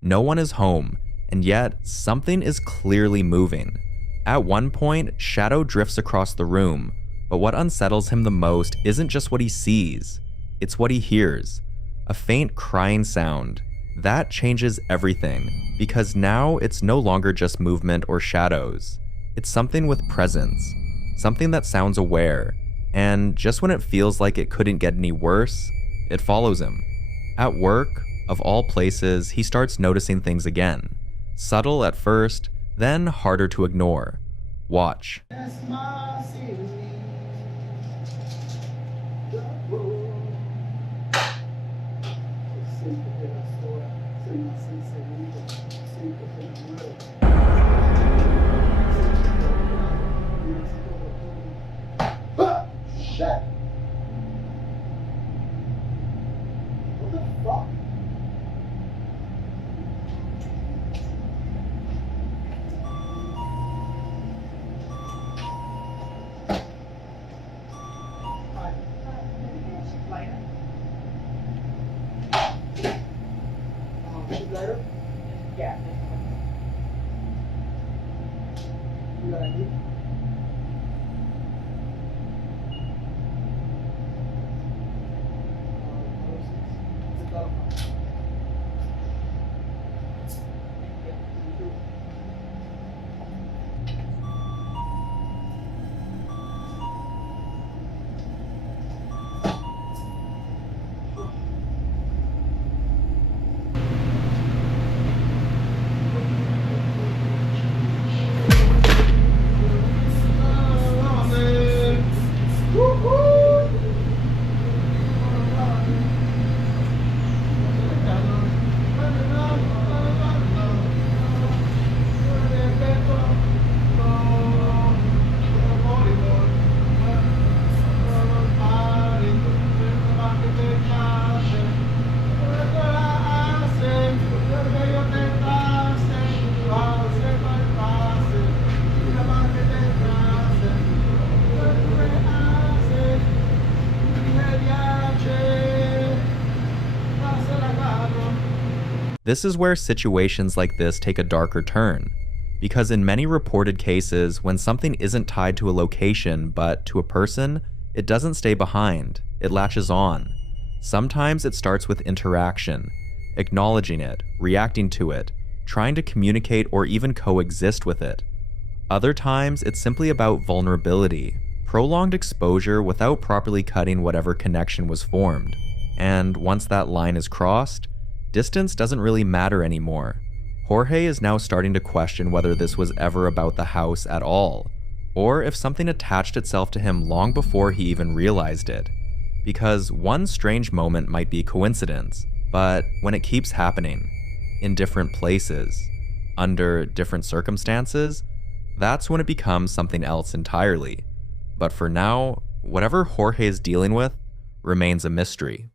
No one is home, and yet something is clearly moving. At one point, shadow drifts across the room, but what unsettles him the most isn't just what he sees, it's what he hears. A faint crying sound. That changes everything, because now it's no longer just movement or shadows. It's something with presence, something that sounds aware, and just when it feels like it couldn't get any worse, it follows him. At work, of all places, he starts noticing things again. Subtle at first, then harder to ignore. Watch. Shit. This is where situations like this take a darker turn, because in many reported cases, when something isn't tied to a location but to a person, it doesn't stay behind, it latches on. Sometimes it starts with interaction, acknowledging it, reacting to it, trying to communicate or even coexist with it. Other times, it's simply about vulnerability, prolonged exposure without properly cutting whatever connection was formed. And once that line is crossed, distance doesn't really matter anymore. Jorge is now starting to question whether this was ever about the house at all, or if something attached itself to him long before he even realized it. Because one strange moment might be coincidence, but when it keeps happening, in different places, under different circumstances, that's when it becomes something else entirely. But for now, whatever Jorge is dealing with remains a mystery.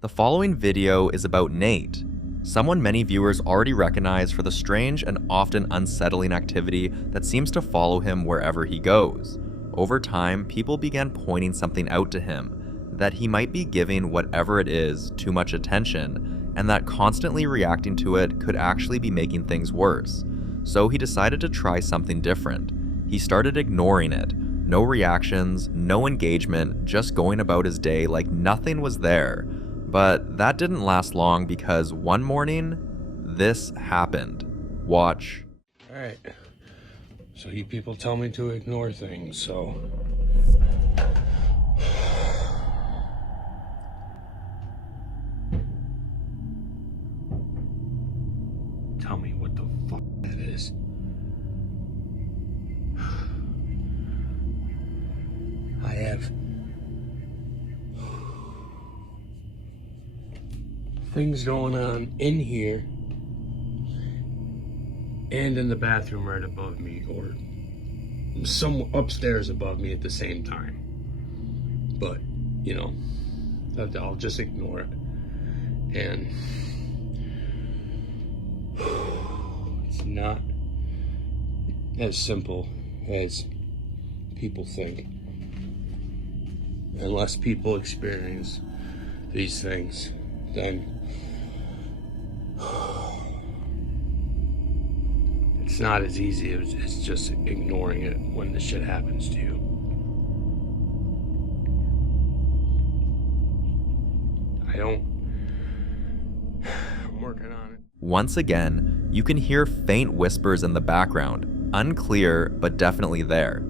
The following video is about Nate, someone many viewers already recognize for the strange and often unsettling activity that seems to follow him wherever he goes. Over time, people began pointing something out to him, that he might be giving whatever it is too much attention, and that constantly reacting to it could actually be making things worse. So he decided to try something different. He started ignoring it. No reactions, no engagement, just going about his day like nothing was there. But that didn't last long because one morning, this happened. Watch. Alright. So you people tell me to ignore things, so... Tell me what the fuck that is. I have... things going on in here and in the bathroom right above me, or some upstairs above me at the same time. But, you know, I'll just ignore it. And it's not as simple as people think. Unless people experience these things, then it's not as easy as just ignoring it when this shit happens to you. I'm working on it. Once again, you can hear faint whispers in the background, unclear but definitely there.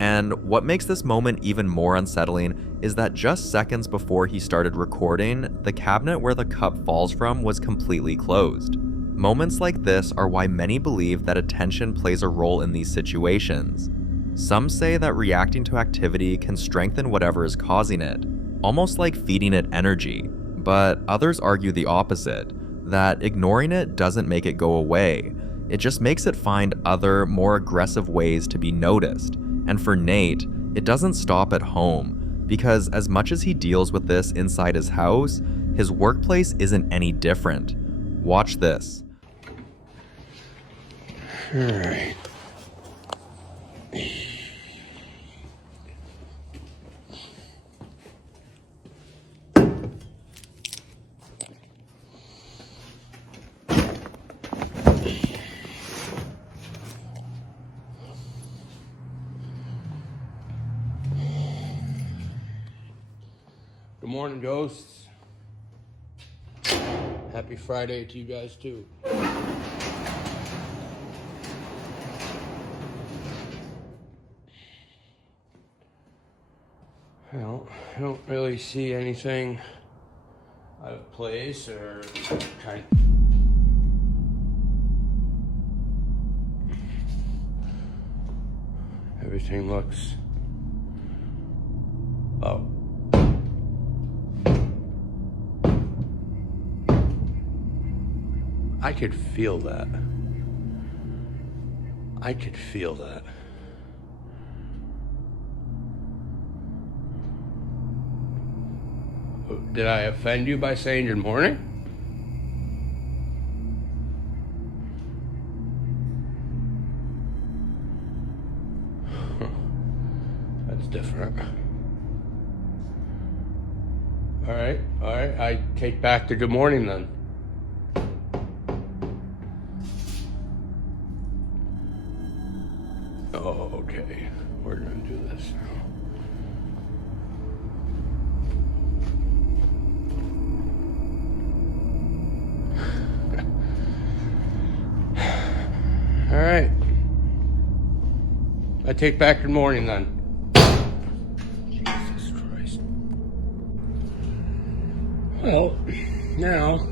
And what makes this moment even more unsettling is that just seconds before he started recording, the cabinet where the cup falls from was completely closed. Moments like this are why many believe that attention plays a role in these situations. Some say that reacting to activity can strengthen whatever is causing it, almost like feeding it energy, but others argue the opposite, that ignoring it doesn't make it go away. It just makes it find other, more aggressive ways to be noticed. And for Nate, it doesn't stop at home, because as much as he deals with this inside his house, his workplace isn't any different. Watch this. All right. Good morning, ghosts. Happy Friday to you guys too. Well, I don't really see anything out of place or kind. Everything looks. Oh. I could feel that. I could feel that. Did I offend you by saying good morning? That's different. All right, I take back the good morning then. Oh, okay. We're gonna do this now. All right. I take back good morning then. Jesus Christ. Well, now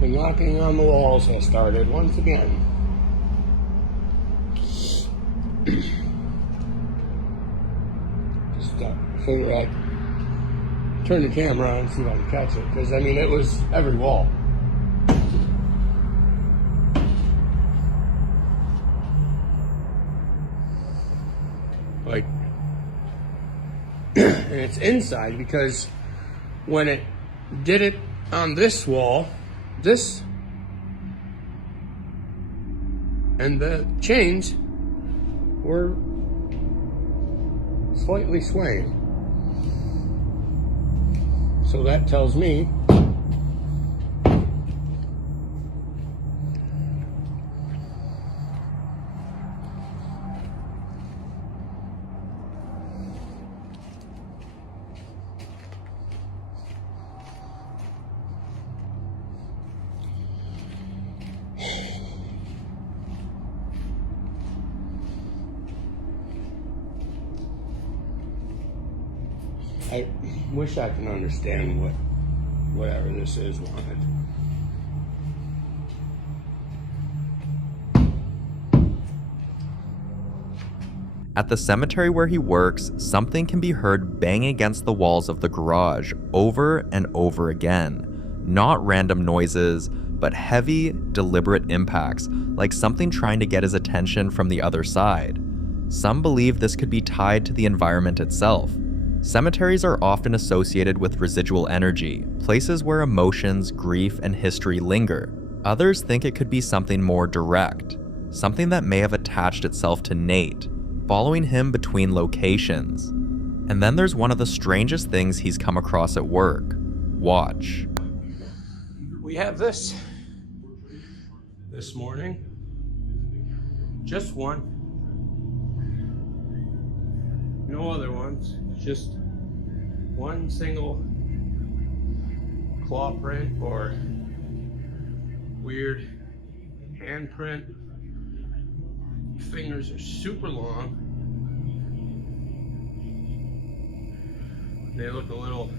the knocking on the walls has started once again. Just figure out, turn the camera on and see if I can catch it, because I mean it was every wall. Like, and it's inside because when it did it on this wall, this and the chains were slightly swaying. So that tells me I wish I can understand what whatever this is wanted. At the cemetery where he works, something can be heard bang against the walls of the garage over and over again. Not random noises, but heavy, deliberate impacts, like something trying to get his attention from the other side. Some believe this could be tied to the environment itself. Cemeteries are often associated with residual energy, places where emotions, grief, and history linger. Others think it could be something more direct, something that may have attached itself to Nate, following him between locations. And then there's one of the strangest things he's come across at work. Watch. We have this morning. Just one. No other ones. Just one single claw print or weird handprint. Fingers are super long. They look a little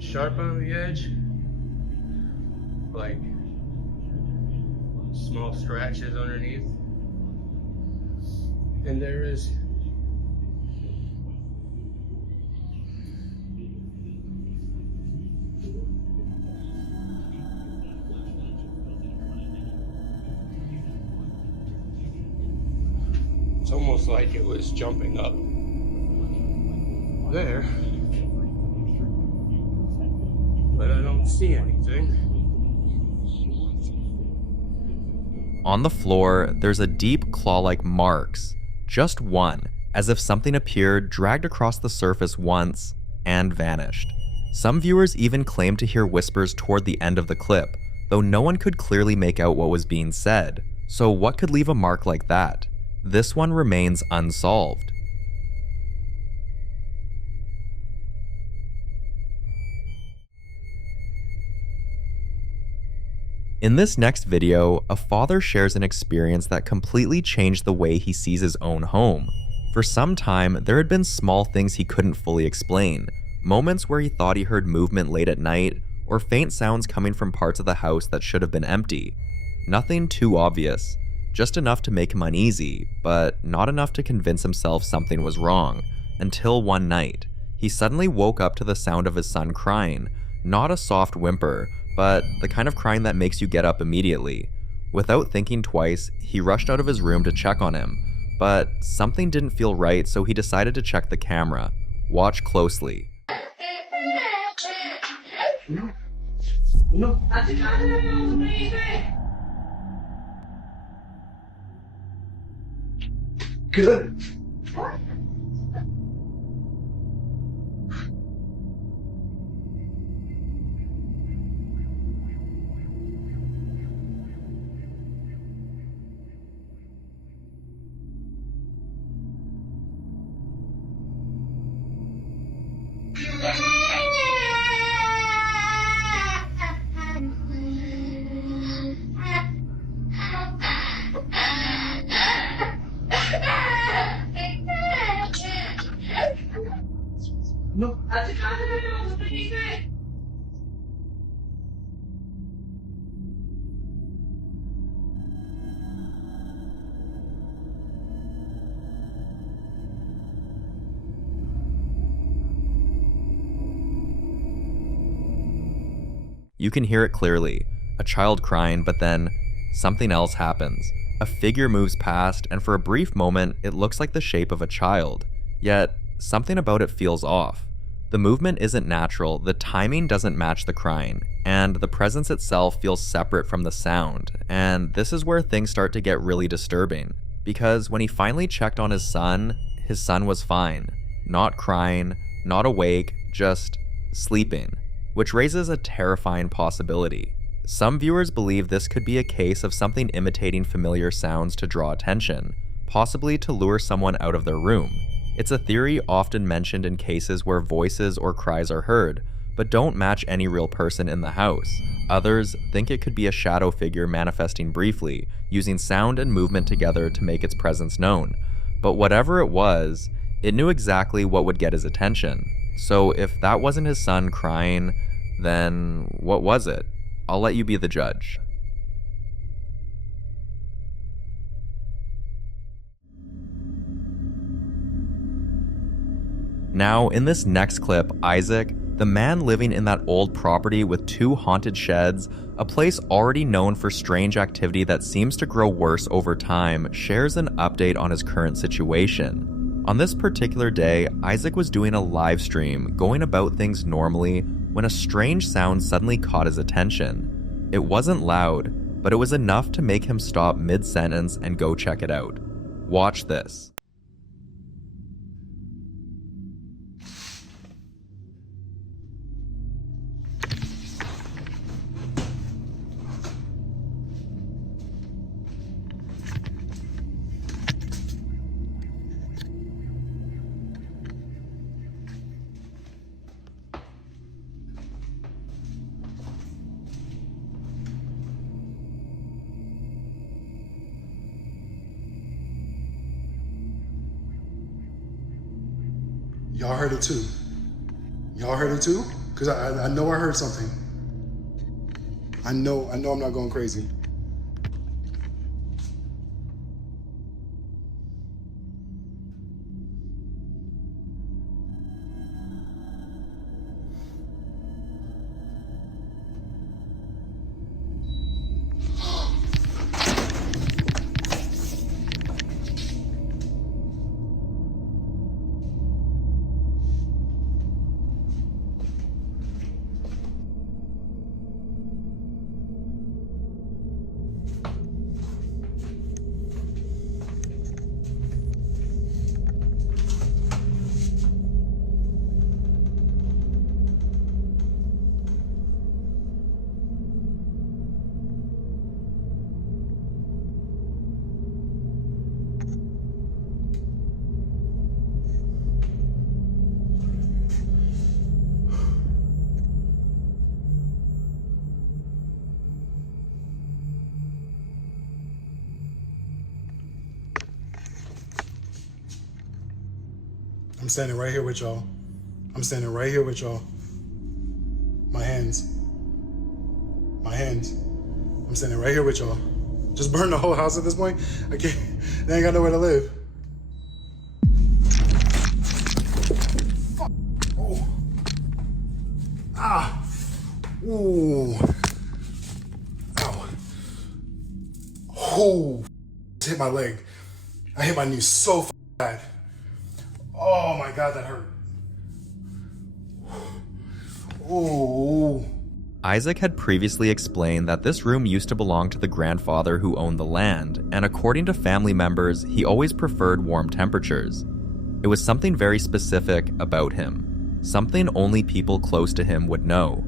sharp on the edge, like small scratches underneath. And there is it's almost like it was jumping up there, but I don't see anything. On the floor, there's a deep claw-like marks. Just one, as if something appeared, dragged across the surface once, and vanished. Some viewers even claimed to hear whispers toward the end of the clip, though no one could clearly make out what was being said. So what could leave a mark like that? This one remains unsolved. In this next video, a father shares an experience that completely changed the way he sees his own home. For some time, there had been small things he couldn't fully explain. Moments where he thought he heard movement late at night, or faint sounds coming from parts of the house that should have been empty. Nothing too obvious, just enough to make him uneasy, but not enough to convince himself something was wrong, until one night, he suddenly woke up to the sound of his son crying, not a soft whimper, but the kind of crying that makes you get up immediately. Without thinking twice, he rushed out of his room to check on him, but something didn't feel right, so he decided to check the camera. Watch closely. No. Good. No. You can hear it clearly, a child crying, but then something else happens. A figure moves past, and for a brief moment, it looks like the shape of a child. Yet, something about it feels off. The movement isn't natural, the timing doesn't match the crying, and the presence itself feels separate from the sound. And this is where things start to get really disturbing, because when he finally checked on his son was fine. Not crying, not awake, just sleeping, which raises a terrifying possibility. Some viewers believe this could be a case of something imitating familiar sounds to draw attention, possibly to lure someone out of their room. It's a theory often mentioned in cases where voices or cries are heard, but don't match any real person in the house. Others think it could be a shadow figure manifesting briefly, using sound and movement together to make its presence known. But whatever it was, it knew exactly what would get his attention. So if that wasn't his son crying, then what was it? I'll let you be the judge. Now, in this next clip, Isaac, the man living in that old property with 2 haunted sheds, a place already known for strange activity that seems to grow worse over time, shares an update on his current situation. On this particular day, Isaac was doing a live stream, going about things normally, when a strange sound suddenly caught his attention. It wasn't loud, but it was enough to make him stop mid-sentence and go check it out. Watch this. Y'all heard it too. Y'all heard it too? Because I know I heard something. I know I'm not going crazy. I'm standing right here with y'all. I'm standing right here with y'all. My hands. My hands. I'm standing right here with y'all. Just burn the whole house at this point. I can't. They ain't got nowhere to live. Fuck. Oh. Ah. Ooh. Ow. Oh. Just hit my leg. I hit my knee so bad. Oh my God, that hurt. Oh. Isaac had previously explained that this room used to belong to the grandfather who owned the land, and according to family members, he always preferred warm temperatures. It was something very specific about him, something only people close to him would know.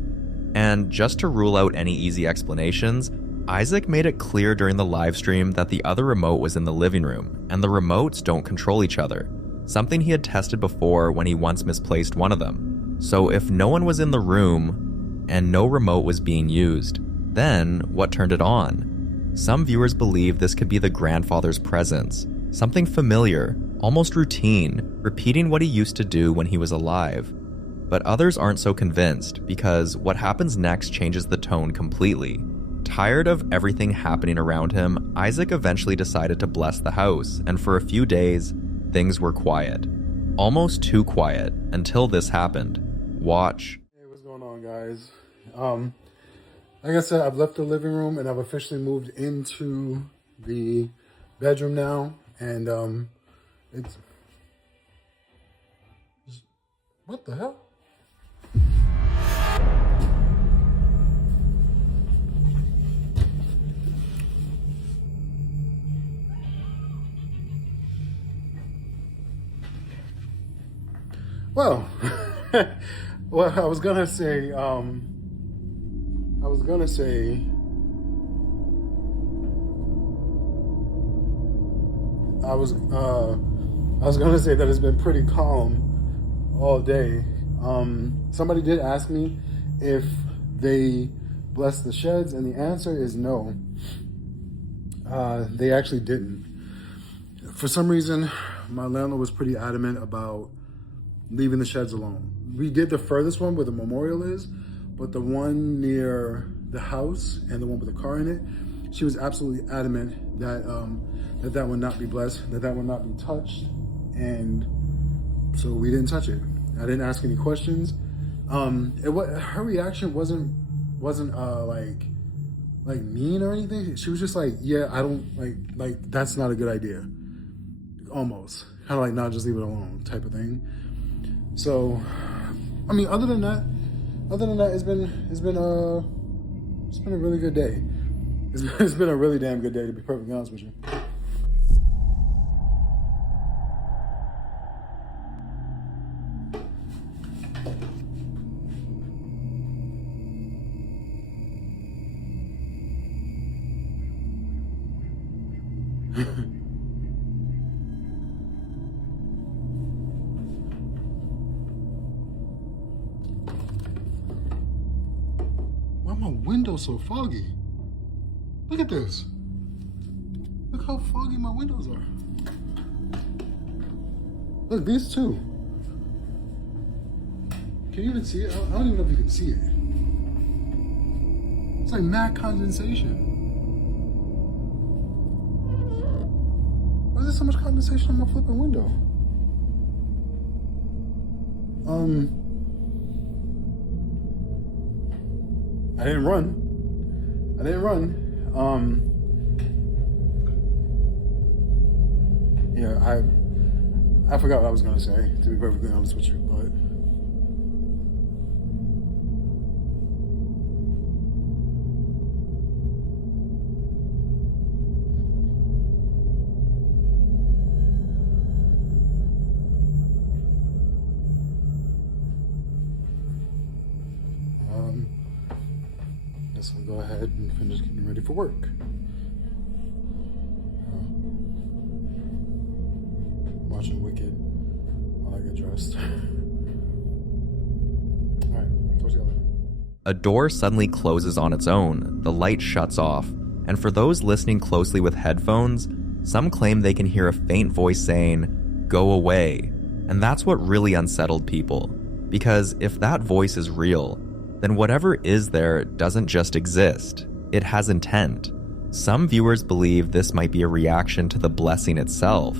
And just to rule out any easy explanations, Isaac made it clear during the live stream that the other remote was in the living room, and the remotes don't control each other, something he had tested before when he once misplaced one of them. So if no one was in the room, and no remote was being used, then what turned it on? Some viewers believe this could be the grandfather's presence, something familiar, almost routine, repeating what he used to do when he was alive. But others aren't so convinced, because what happens next changes the tone completely. Tired of everything happening around him, Isaac eventually decided to bless the house, and for a few days, things were quiet. Almost too quiet, until this happened. Watch. Hey, what's going on, guys? Like I said, I've left the living room and I've officially moved into the bedroom now, and it's what the hell? Well, well, I was gonna say, that it's been pretty calm all day. Somebody did ask me if they blessed the sheds, and the answer is no. They actually didn't. For some reason, my landlord was pretty adamant about leaving the sheds alone. We did the furthest one where the memorial is, but the one near the house and the one with the car in it, she was absolutely adamant that that would not be blessed, that would not be touched, and so we didn't touch it. I didn't ask any questions. Her reaction wasn't like mean or anything. She was just like, yeah, I don't like that's not a good idea. Almost kind of like, not just leave it alone type of thing. So, I mean, other than that, it's been a really good day. It's been a really damn good day, to be perfectly honest with you. Why are my windows so foggy? Look at this. Look how foggy my windows are. Look, these two. Can you even see it? I don't even know if you can see it. It's like mad condensation. Why is there so much condensation on my flipping window? I didn't run. Yeah, I forgot what I was gonna say, to be perfectly honest with you, but guess I'll go ahead and finish getting ready for work. Watching Wicked while I get dressed. Alright, talk to you later. A door suddenly closes on its own, the light shuts off, and for those listening closely with headphones, some claim they can hear a faint voice saying, "Go away." And that's what really unsettled people. Because if that voice is real, then whatever is there doesn't just exist. It has intent. Some viewers believe this might be a reaction to the blessing itself.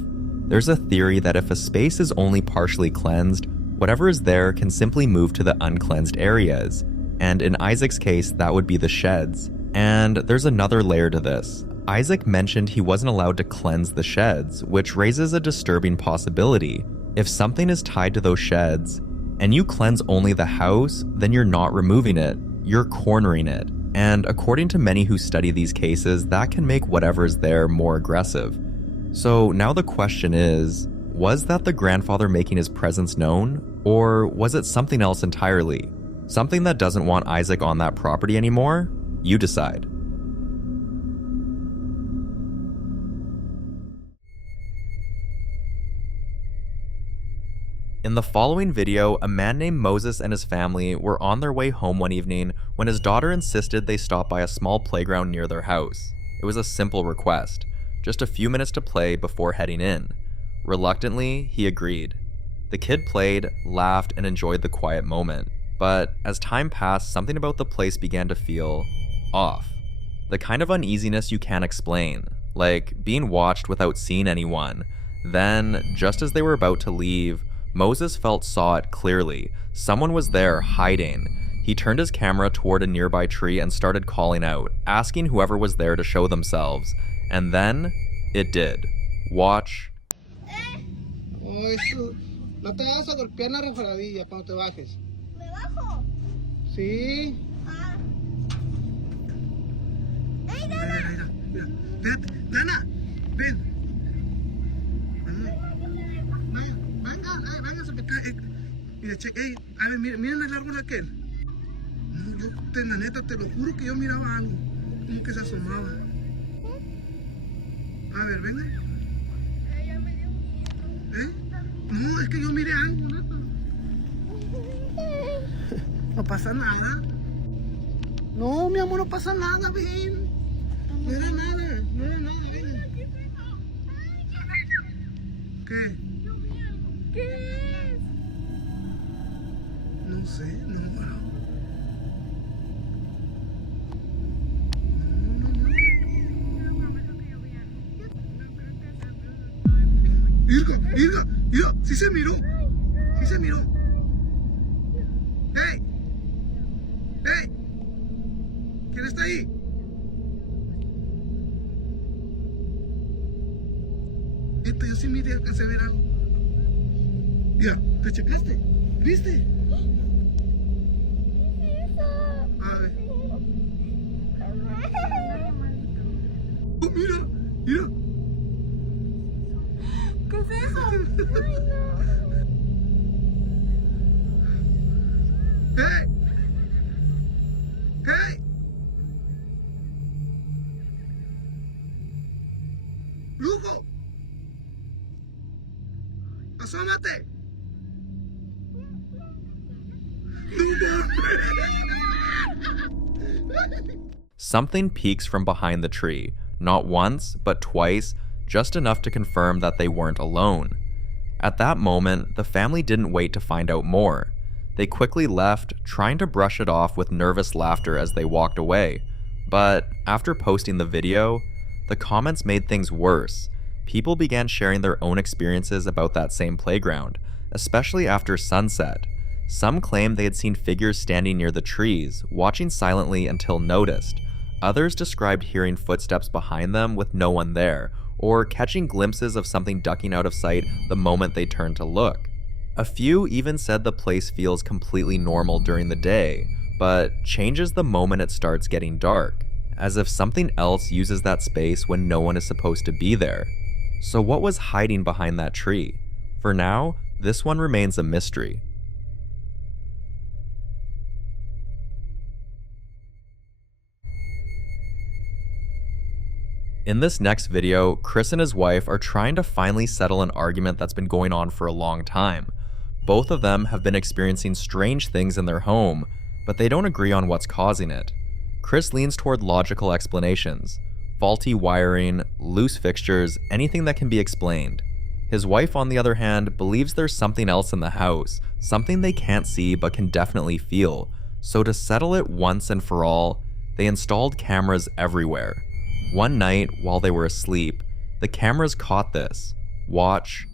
There's a theory that if a space is only partially cleansed, whatever is there can simply move to the uncleansed areas. And in Isaac's case, that would be the sheds. And there's another layer to this. Isaac mentioned he wasn't allowed to cleanse the sheds, which raises a disturbing possibility. If something is tied to those sheds, and you cleanse only the house, then you're not removing it, you're cornering it. And according to many who study these cases, that can make whatever's there more aggressive. So now the question is, was that the grandfather making his presence known? Or was it something else entirely? Something that doesn't want Isaac on that property anymore? You decide. In the following video, a man named Moses and his family were on their way home one evening when his daughter insisted they stop by a small playground near their house. It was a simple request, just a few minutes to play before heading in. Reluctantly, he agreed. The kid played, laughed, and enjoyed the quiet moment. But as time passed, something about the place began to feel off. The kind of uneasiness you can't explain, like being watched without seeing anyone. Then, just as they were about to leave, Moses saw it clearly. Someone was there, hiding. He turned his camera toward a nearby tree and started calling out, asking whoever was there to show themselves. And then, it did. Watch. No te vas a golpear la resbaladilla cuando te bajes. ¿Me bajo? Sí. Ah. ¡Ey, Dana! Mira, espérate. Dana, ven. Vénganse para acá. Mira, cheque, a ver, miren el árbol aquel. No, la neta, te lo juro que yo miraba algo. Como que se asomaba. A ver, venga. Ya me dio miedo. No, es que yo miré algo, neta. No pasa nada. No, mi amor, no pasa nada, ven. No era nada, ven. ¿Qué? ¿Qué es? No sé, no. Irga, sí se miró. ¡Hey! ¿Quién está ahí? Yo sí miré, alcancé a ver algo. Mira, ¿te checaste? ¿Viste? ¿Qué es eso? A ver. Oh, mira. ¿Qué es eso? Ay, no. ¡Hey! ¡Lujo! ¡Asómate! Something peeks from behind the tree, not once, but twice, just enough to confirm that they weren't alone. At that moment, the family didn't wait to find out more. They quickly left, trying to brush it off with nervous laughter as they walked away. But after posting the video, the comments made things worse. People began sharing their own experiences about that same playground, especially after sunset. Some claimed they had seen figures standing near the trees, watching silently until noticed. Others described hearing footsteps behind them with no one there, or catching glimpses of something ducking out of sight the moment they turned to look. A few even said the place feels completely normal during the day, but changes the moment it starts getting dark, as if something else uses that space when no one is supposed to be there. So what was hiding behind that tree? For now, this one remains a mystery. In this next video, Chris and his wife are trying to finally settle an argument that's been going on for a long time. Both of them have been experiencing strange things in their home, but they don't agree on what's causing it. Chris leans toward logical explanations, faulty wiring, loose fixtures, anything that can be explained. His wife, on the other hand, believes there's something else in the house, something they can't see but can definitely feel. So to settle it once and for all, they installed cameras everywhere. One night, while they were asleep, the cameras caught this. Watch.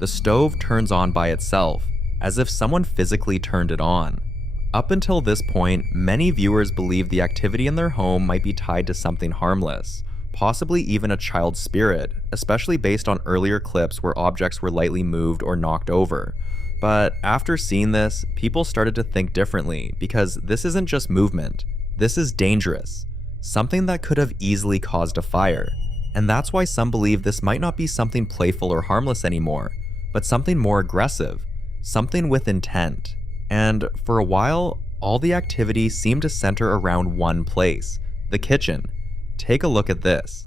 The stove turns on by itself, as if someone physically turned it on. Up until this point, many viewers believed the activity in their home might be tied to something harmless, possibly even a child's spirit, especially based on earlier clips where objects were lightly moved or knocked over. But after seeing this, people started to think differently, because this isn't just movement, this is dangerous, something that could have easily caused a fire. And that's why some believe this might not be something playful or harmless anymore, but something more aggressive, something with intent. And for a while, all the activity seemed to center around one place, the kitchen. Take a look at this.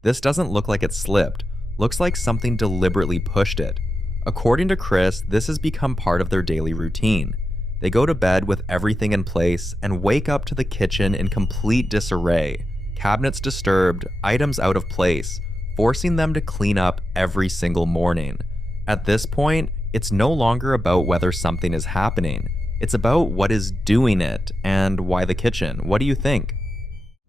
This doesn't look like it slipped, looks like something deliberately pushed it. According to Chris, this has become part of their daily routine. They go to bed with everything in place and wake up to the kitchen in complete disarray, cabinets disturbed, items out of place, forcing them to clean up every single morning. At this point, it's no longer about whether something is happening, it's about what is doing it and why the kitchen. What do you think?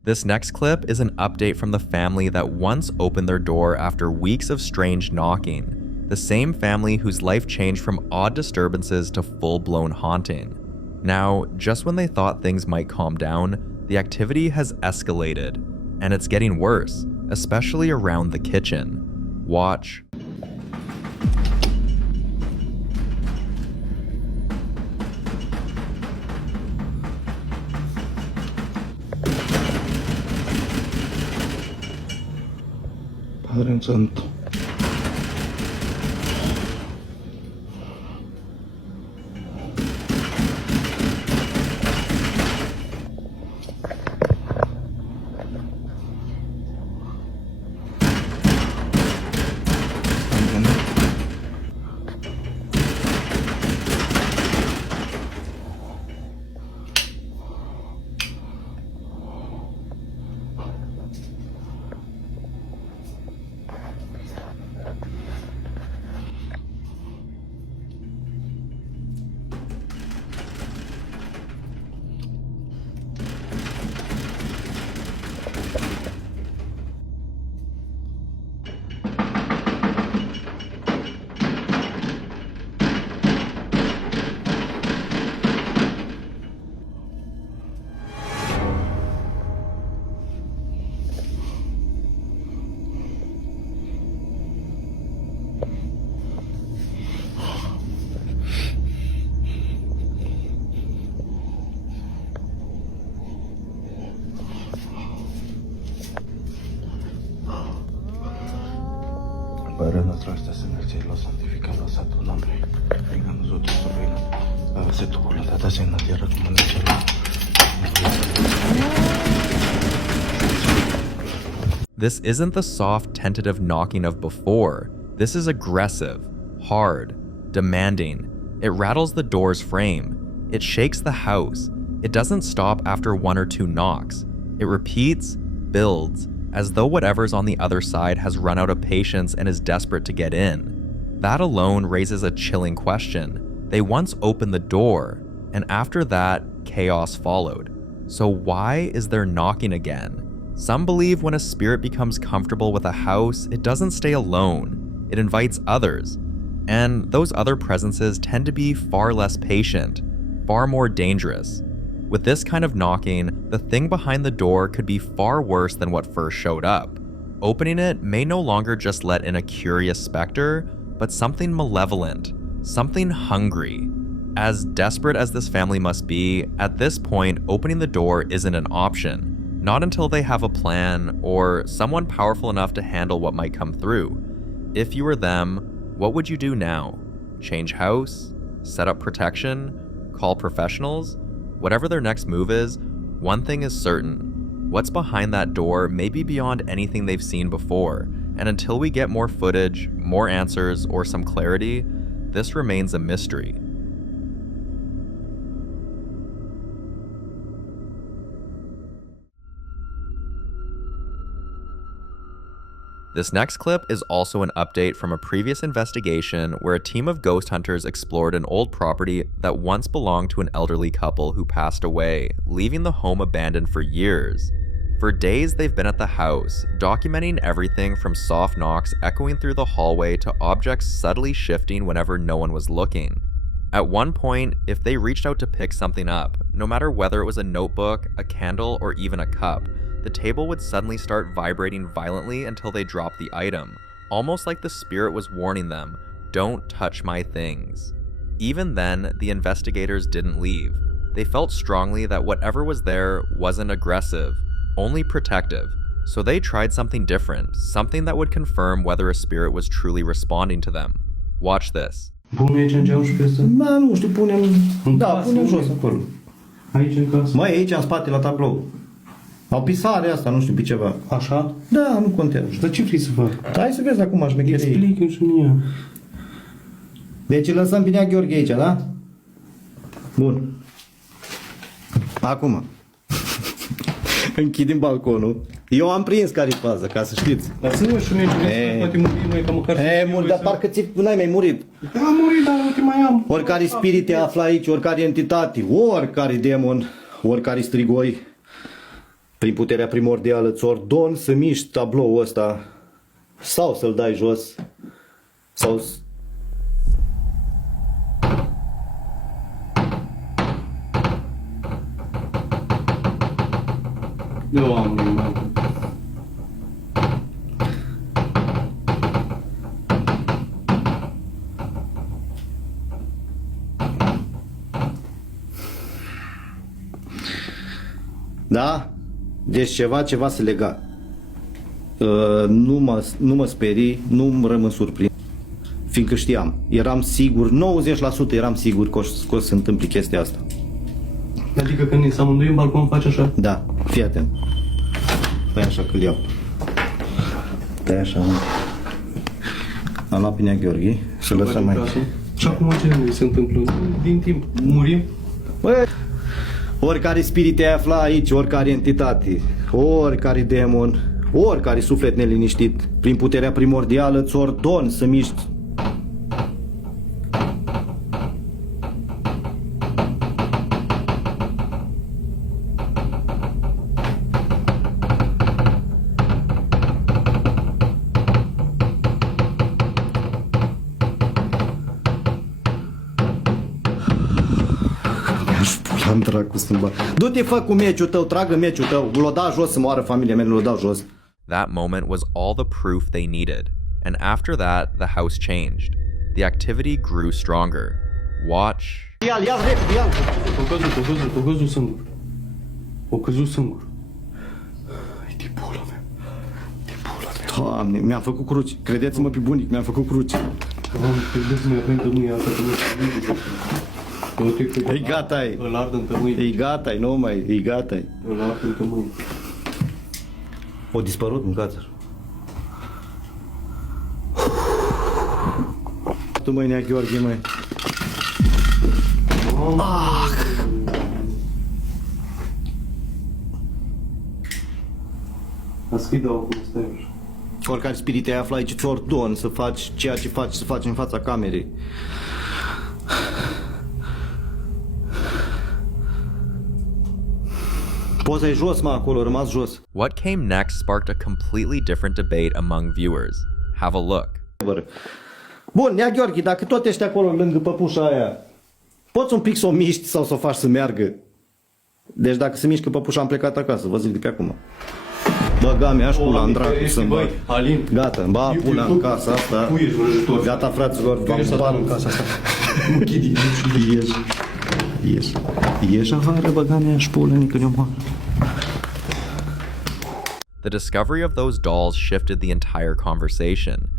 This next clip is an update from the family that once opened their door after weeks of strange knocking. The same family whose life changed from odd disturbances to full-blown haunting. Now, just when they thought things might calm down, the activity has escalated, and it's getting worse, especially around the kitchen. Watch. Padre Santo. Padre nuestro que estás en el cielo, santificado sea tu nombre. Venga a nosotros tu reino. Hágase tu voluntad así en la tierra como en el cielo. This isn't the soft, tentative knocking of before. This is aggressive, hard, demanding. It rattles the door's frame. It shakes the house. It doesn't stop after 1 or 2 knocks. It repeats, builds, as though whatever's on the other side has run out of patience and is desperate to get in. That alone raises a chilling question. They once opened the door, and after that, chaos followed. So why is there knocking again? Some believe when a spirit becomes comfortable with a house, it doesn't stay alone. It invites others. And those other presences tend to be far less patient, far more dangerous. With this kind of knocking, the thing behind the door could be far worse than what first showed up. Opening it may no longer just let in a curious specter, but something malevolent, something hungry. As desperate as this family must be, at this point, opening the door isn't an option. Not until they have a plan or someone powerful enough to handle what might come through. If you were them, what would you do now? Change house? Set up protection? Call professionals? Whatever their next move is, one thing is certain. What's behind that door may be beyond anything they've seen before, and until we get more footage, more answers, or some clarity, this remains a mystery. This next clip is also an update from a previous investigation where a team of ghost hunters explored an old property that once belonged to an elderly couple who passed away, leaving the home abandoned for years. For days, they've been at the house, documenting everything from soft knocks echoing through the hallway to objects subtly shifting whenever no one was looking. At one point, if they reached out to pick something up, no matter whether it was a notebook, a candle, or even a cup, the table would suddenly start vibrating violently until they dropped the item, almost like the spirit was warning them, "Don't touch my things." Even then, the investigators didn't leave. They felt strongly that whatever was there wasn't aggressive, only protective. So they tried something different, something that would confirm whether a spirit was truly responding to them. Watch this. Da, nu știu, punem jos acolo. Aici în casă? Mai aici în spate la tablou. Au pisare asta, nu știu, pe ceva. Așa? Da, nu contează. Dar ce vrei să fac? Hai să vezi acum șmecherie. Explică-mi și mie. Deci îl lăsăm pe Nea Gheorghe aici, da? Bun. Acum. Închidem balconul. Eu am prins care-i faza, ca să știți. Lasă-mă și mie, poate murim noi, că măcar... Mult, dar parcă n-ai mai murit. Da, am murit, dar nu te mai am. Oricare spirit te află aici, oricare entitate, oricare demon, oricare strigoi, prin puterea primordială, îți ordon să miști tabloul ăsta sau să-l dai jos sau... Eu am murit. Da? Deci ceva se lega. Nu mă sperii, nu rămân surprins. Fiindcă știam, eram sigur, 90% eram sigur că o să se întâmple chestia asta. Adică când ne amândoi în balcon faci așa? Da, fii atent. Păi așa că-l iau. Stai așa. Am luat pe Nea Gheorghe și lăsăm aici. Și acum ce se întâmplă? Din timp murim? Băi, oricare spirit te afla aici, oricare entitate, oricare demon, oricare suflet neliniștit, prin puterea primordială îți ordon să miști. Du-te, fă cu meciul tău, tragă meciul tău, l-o da jos să moară familia mea, l-o dau jos. That moment was all the proof they needed, and after that, the house changed. The activity grew stronger. Watch. Ia-l, ia-l, repede, ia-l. O căzut singur. O căzut singur. Hai de pula mea. De pula mea. Doamne, mi-am făcut cruci. Credeți-mă pe bunic, mi-am făcut cruci. E gata, e. Îl ard în tămâie. E gata, nu mai, e gata. Îl ard în tămâie. O dispărut mâncați-l. Tu măi, Nea Gheorghe, măi. Oricare spirit te află aici, ți ordon să faci ceea ce faci, să faci în fața camerei. Poza e jos, mă, acolo, rămas jos. What came next sparked a completely different debate among viewers. Have a look. Bun, Nea Gheorghe, dacă tot ești acolo lângă păpușa aia, poți un pic să o miști sau să o faci să meargă? Deci dacă se mișcă păpușa, am plecat acasă, vă zic de pe acum. Băga mea și pula în dracu să-mi bag. Gata, ba pula în casa asta. Gata, fraților, v-am bat în casa asta. Ieși afară, băga mea și pula, nică ne omoară. The discovery of those dolls shifted the entire conversation.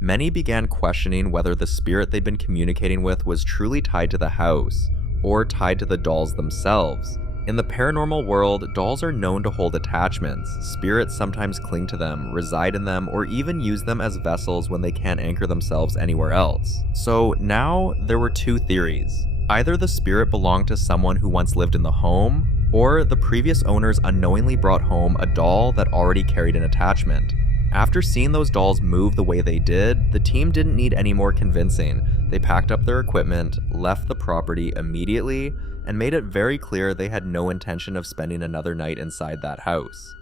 Many began questioning whether the spirit they'd been communicating with was truly tied to the house, or tied to the dolls themselves. In the paranormal world, dolls are known to hold attachments. Spirits sometimes cling to them, reside in them, or even use them as vessels when they can't anchor themselves anywhere else. So now, there were two theories. Either the spirit belonged to someone who once lived in the home, or the previous owners unknowingly brought home a doll that already carried an attachment. After seeing those dolls move the way they did, the team didn't need any more convincing. They packed up their equipment, left the property immediately, and made it very clear they had no intention of spending another night inside that house.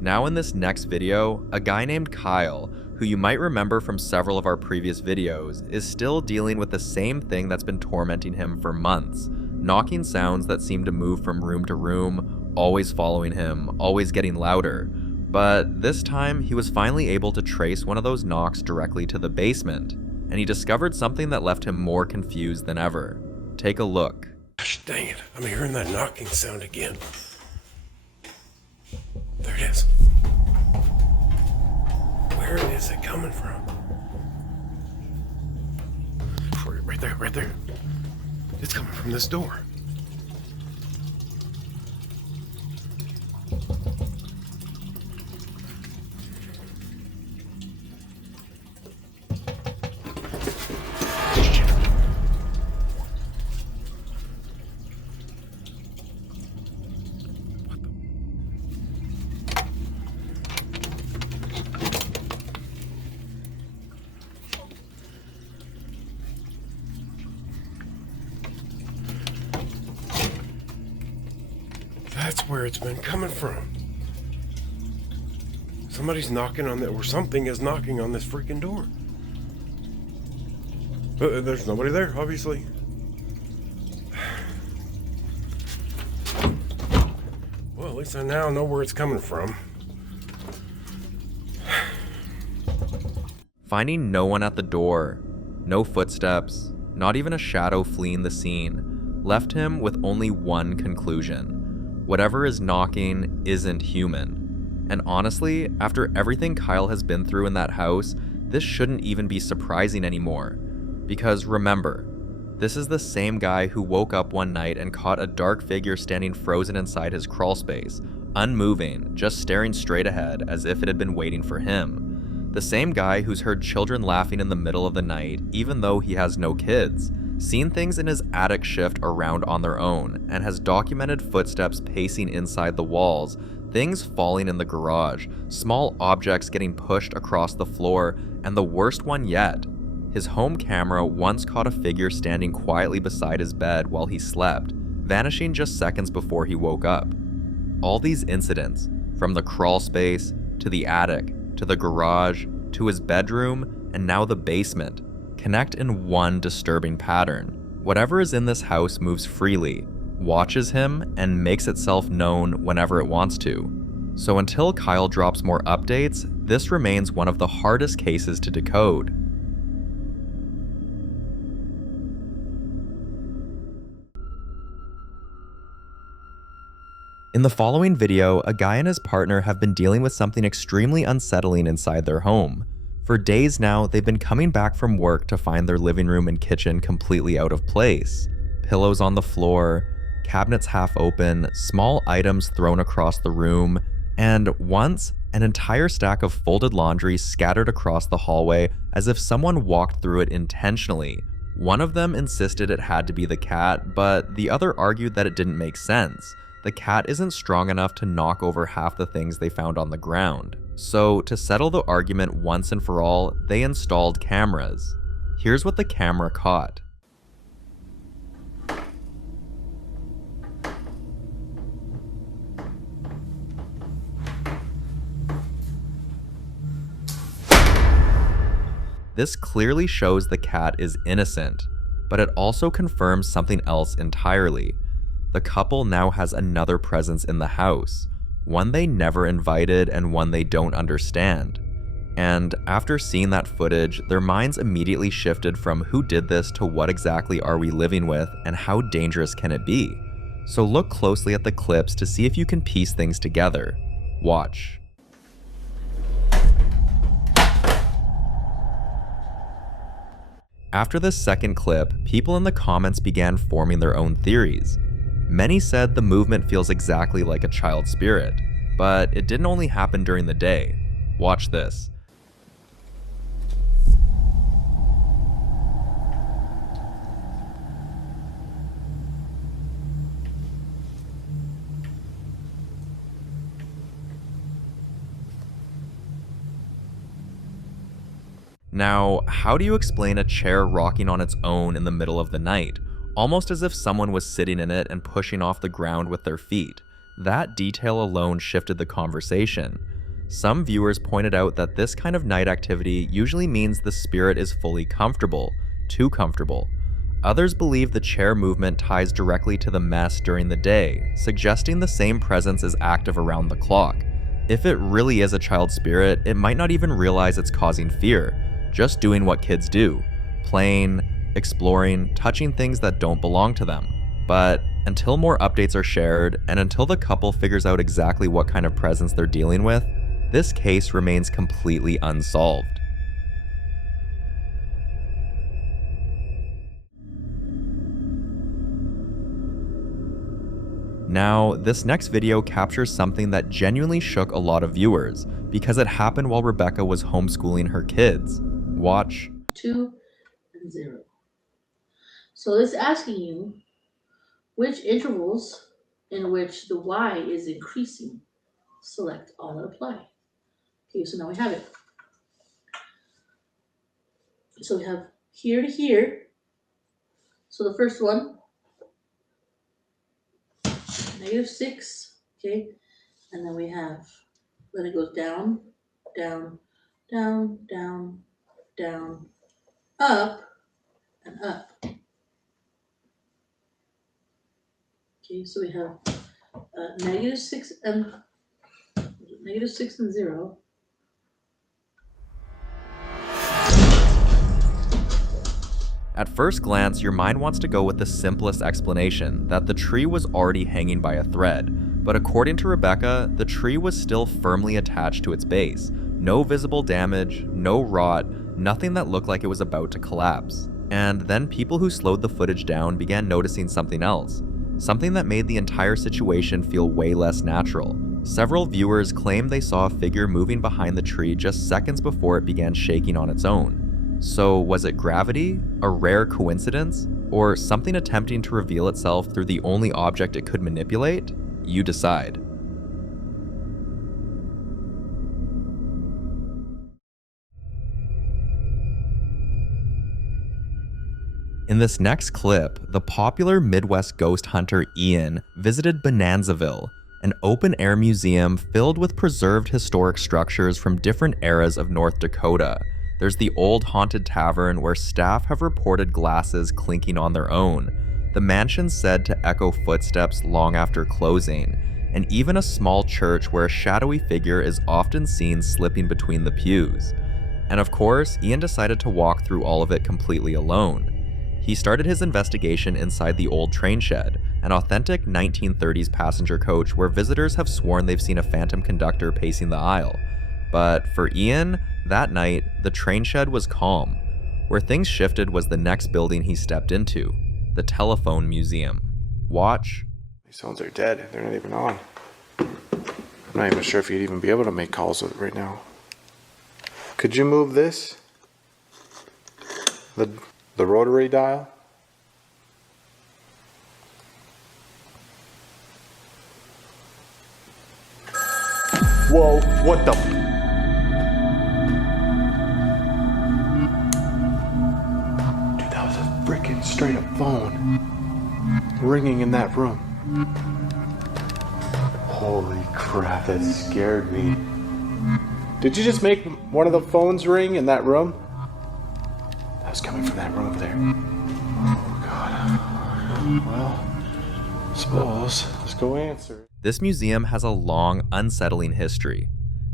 Now in this next video, a guy named Kyle, who you might remember from several of our previous videos, is still dealing with the same thing that's been tormenting him for months. Knocking sounds that seem to move from room to room, always following him, always getting louder. But this time, he was finally able to trace one of those knocks directly to the basement, and he discovered something that left him more confused than ever. Take a look. Gosh dang it, I'm hearing that knocking sound again. There it is. Where is it coming from? Right there, right there. It's coming from this door. That's where it's been coming from. Somebody's knocking on that, or something is knocking on this freaking door. But there's nobody there, obviously. Well, at least I now know where it's coming from. Finding no one at the door, no footsteps, not even a shadow fleeing the scene, left him with only one conclusion. Whatever is knocking isn't human. And honestly, after everything Kyle has been through in that house, this shouldn't even be surprising anymore. Because remember, this is the same guy who woke up one night and caught a dark figure standing frozen inside his crawl space, unmoving, just staring straight ahead as if it had been waiting for him. The same guy who's heard children laughing in the middle of the night, even though he has no kids, seen things in his attic shift around on their own, and has documented footsteps pacing inside the walls, things falling in the garage, small objects getting pushed across the floor, and the worst one yet, his home camera once caught a figure standing quietly beside his bed while he slept, vanishing just seconds before he woke up. All these incidents, from the crawl space, to the attic, to the garage, to his bedroom, and now the basement, connect in one disturbing pattern. Whatever is in this house moves freely, watches him, and makes itself known whenever it wants to. So until Kyle drops more updates, this remains one of the hardest cases to decode. In the following video, a guy and his partner have been dealing with something extremely unsettling inside their home. For days now, they've been coming back from work to find their living room and kitchen completely out of place. Pillows on the floor, cabinets half open, small items thrown across the room, and once, an entire stack of folded laundry scattered across the hallway as if someone walked through it intentionally. One of them insisted it had to be the cat, but the other argued that it didn't make sense. The cat isn't strong enough to knock over half the things they found on the ground. So, to settle the argument once and for all, they installed cameras. Here's what the camera caught. This clearly shows the cat is innocent, but it also confirms something else entirely. The couple now has another presence in the house, one they never invited and one they don't understand. And after seeing that footage, their minds immediately shifted from who did this to what exactly are we living with and how dangerous can it be? So look closely at the clips to see if you can piece things together. Watch. After this second clip, people in the comments began forming their own theories. Many said the movement feels exactly like a child spirit, but it didn't only happen during the day. Watch this. Now, how do you explain a chair rocking on its own in the middle of the night? Almost as if someone was sitting in it and pushing off the ground with their feet. That detail alone shifted the conversation. Some viewers pointed out that this kind of night activity usually means the spirit is fully comfortable, too comfortable. Others believe the chair movement ties directly to the mess during the day, suggesting the same presence is active around the clock. If it really is a child spirit, it might not even realize it's causing fear, just doing what kids do, playing, exploring, touching things that don't belong to them. But until more updates are shared, and until the couple figures out exactly what kind of presence they're dealing with, this case remains completely unsolved. Now, this next video captures something that genuinely shook a lot of viewers, because it happened while Rebecca was homeschooling her kids. Watch. 2 and 0. So it's asking you which intervals in which the Y is increasing. Select all that apply. Okay, so now we have it. So we have here to here. So the first one, -6, okay? And then we have, then it goes down, down, down, down, down, up, and up. Okay, so we have -6 and -6 and 0. At first glance, your mind wants to go with the simplest explanation, that the tree was already hanging by a thread. But according to Rebecca, the tree was still firmly attached to its base. No visible damage, no rot, nothing that looked like it was about to collapse. And then people who slowed the footage down began noticing something else. Something that made the entire situation feel way less natural. Several viewers claimed they saw a figure moving behind the tree just seconds before it began shaking on its own. So was it gravity, a rare coincidence, or something attempting to reveal itself through the only object it could manipulate? You decide. In this next clip, the popular Midwest ghost hunter Ian visited Bonanzaville, an open-air museum filled with preserved historic structures from different eras of North Dakota. There's the old haunted tavern where staff have reported glasses clinking on their own, the mansion said to echo footsteps long after closing, and even a small church where a shadowy figure is often seen slipping between the pews. And of course, Ian decided to walk through all of it completely alone. He started his investigation inside the old train shed, an authentic 1930s passenger coach where visitors have sworn they've seen a phantom conductor pacing the aisle. But for Ian, that night, the train shed was calm. Where things shifted was the next building he stepped into, the telephone museum. Watch. These phones are dead. They're not even on. I'm not even sure if you'd even be able to make calls with it right now. Could you move this? The rotary dial? Whoa, what the? Dude, that was a freaking straight up phone ringing in that room. Holy crap, that scared me. Did you just make one of the phones ring in that room? That was coming from that room over there. Oh god. Well, I suppose let's go answer. This museum has a long, unsettling history.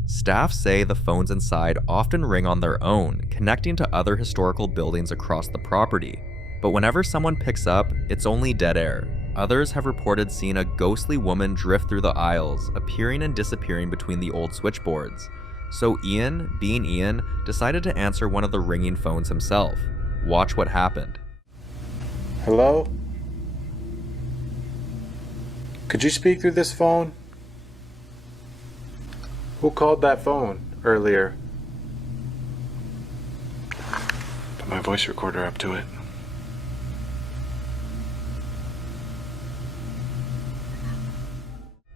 Staff say the phones inside often ring on their own, connecting to other historical buildings across the property. But whenever someone picks up, it's only dead air. Others have reported seeing a ghostly woman drift through the aisles, appearing and disappearing between the old switchboards. So Ian, being Ian, decided to answer one of the ringing phones himself. Watch what happened. Hello? Could you speak through this phone? Who called that phone earlier? Put my voice recorder up to it.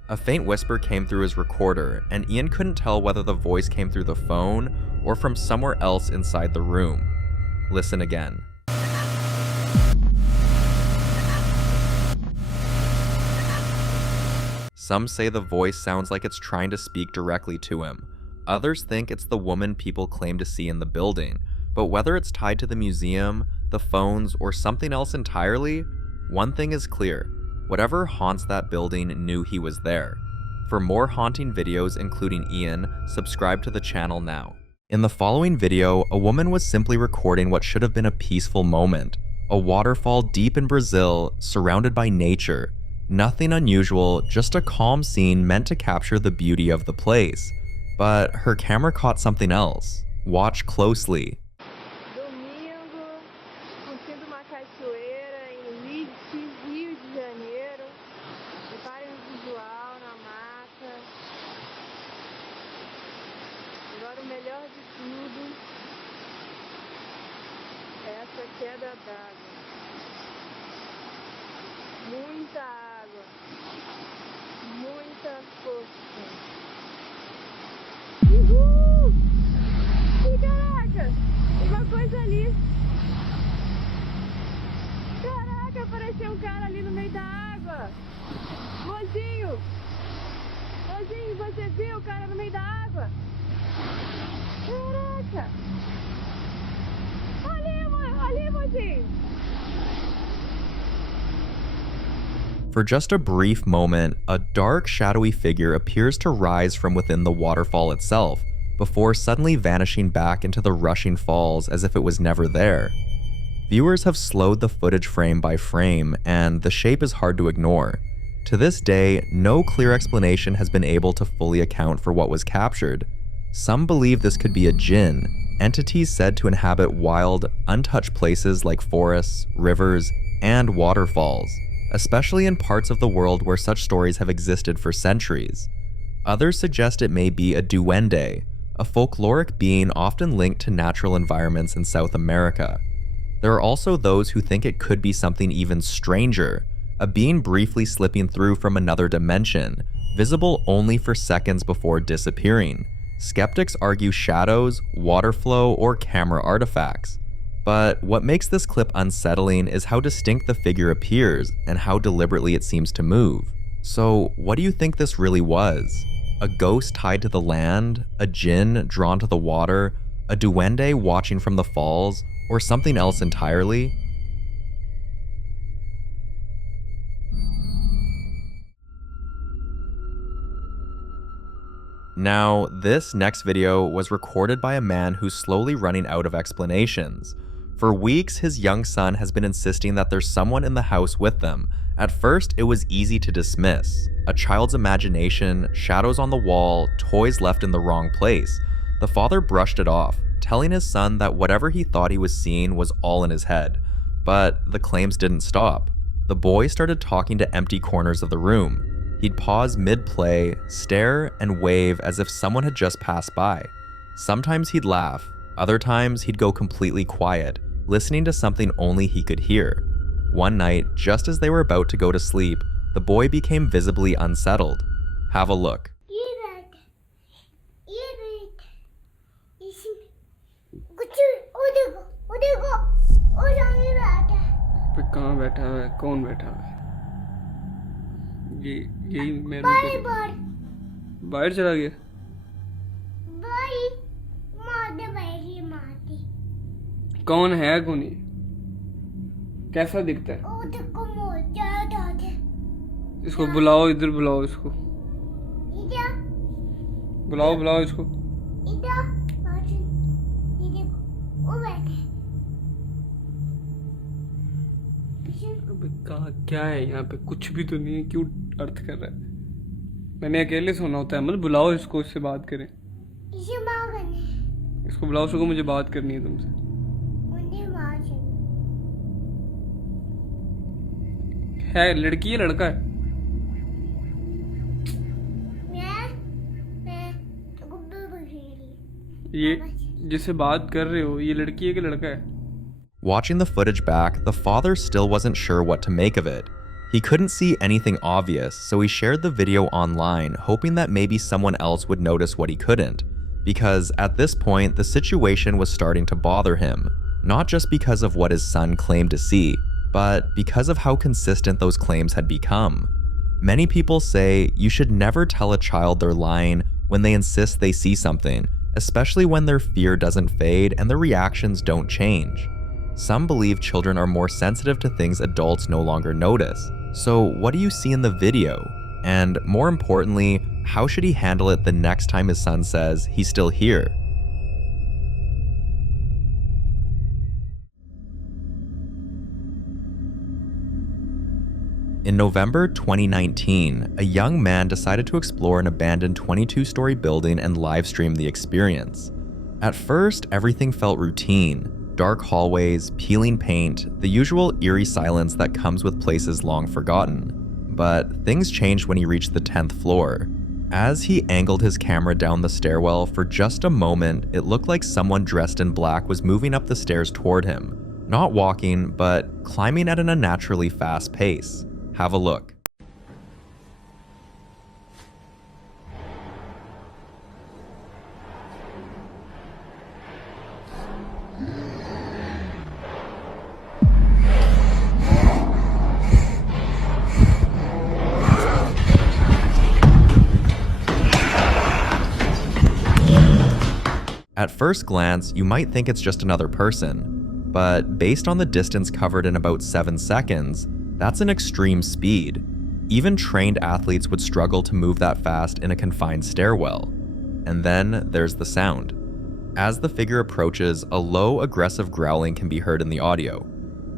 A faint whisper came through his recorder, and Ian couldn't tell whether the voice came through the phone or from somewhere else inside the room. Listen again. Some say the voice sounds like it's trying to speak directly to him. Others think it's the woman people claim to see in the building, but whether it's tied to the museum, the phones, or something else entirely, one thing is clear. Whatever haunts that building knew he was there. For more haunting videos including Ian, subscribe to the channel now. In the following video, a woman was simply recording what should have been a peaceful moment. A waterfall deep in Brazil, surrounded by nature. Nothing unusual, just a calm scene meant to capture the beauty of the place. But her camera caught something else. Watch closely. Queda d'água. Muita água. Muita força. Uhul! Ih, caraca! Uma coisa ali. Caraca, apareceu um cara ali no meio da água. Mozinho! Mozinho, você viu o cara no meio da água? Caraca! For just a brief moment, a dark, shadowy figure appears to rise from within the waterfall itself, before suddenly vanishing back into the rushing falls as if it was never there. Viewers have slowed the footage frame by frame, and the shape is hard to ignore. To this day, no clear explanation has been able to fully account for what was captured. Some believe this could be a jinn, entities said to inhabit wild, untouched places like forests, rivers, and waterfalls, especially in parts of the world where such stories have existed for centuries. Others suggest it may be a duende, a folkloric being often linked to natural environments in South America. There are also those who think it could be something even stranger, a being briefly slipping through from another dimension, visible only for seconds before disappearing. Skeptics argue shadows, water flow, or camera artifacts. But what makes this clip unsettling is how distinct the figure appears and how deliberately it seems to move. So, what do you think this really was? A ghost tied to the land? A jinn drawn to the water? A duende watching from the falls? Or something else entirely? Now, this next video was recorded by a man who's slowly running out of explanations. For weeks, his young son has been insisting that there's someone in the house with them. At first, it was easy to dismiss. A child's imagination, shadows on the wall, toys left in the wrong place. The father brushed it off, telling his son that whatever he thought he was seeing was all in his head. But the claims didn't stop. The boy started talking to empty corners of the room. He'd pause mid-play, stare, and wave as if someone had just passed by. Sometimes he'd laugh, other times he'd go completely quiet, listening to something only he could hear. One night, just as they were about to go to sleep, the boy became visibly unsettled. Have a look. कहाँ बैठा हुआ है कौन बैठा हुआ है यही मैं बाहर चला गया कौन है कौन ये कैसा दिखता है इसको बुलाओ इधर बुलाओ इसको बुलाओ इसको कहाँ क्या है यहाँ पे कुछ भी तो नहीं है क्यों अर्थ कर रहा है मैंने अकेले सोना होता है मतलब बुलाओ इसको इससे बात करें इसको बुलाओ इसको मुझे बात करनी है तुमसे है लड़की है लड़का है ये जिससे बात कर रहे हो ये लड़की है कि लड़का है Watching the footage back, the father still wasn't sure what to make of it. He couldn't see anything obvious, so he shared the video online, hoping that maybe someone else would notice what he couldn't. Because at this point, the situation was starting to bother him, not just because of what his son claimed to see, but because of how consistent those claims had become. Many people say you should never tell a child they're lying when they insist they see something, especially when their fear doesn't fade and their reactions don't change. Some believe children are more sensitive to things adults no longer notice. So what do you see in the video? And more importantly, how should he handle it the next time his son says he's still here? In November 2019, a young man decided to explore an abandoned 22-story building and livestream the experience. At first, everything felt routine. Dark hallways, peeling paint, the usual eerie silence that comes with places long forgotten. But things changed when he reached the 10th floor. As he angled his camera down the stairwell for just a moment, it looked like someone dressed in black was moving up the stairs toward him. Not walking, but climbing at an unnaturally fast pace. Have a look. At first glance, you might think it's just another person, but based on the distance covered in about 7 seconds, that's an extreme speed. Even trained athletes would struggle to move that fast in a confined stairwell. And then there's the sound. As the figure approaches, a low, aggressive growling can be heard in the audio.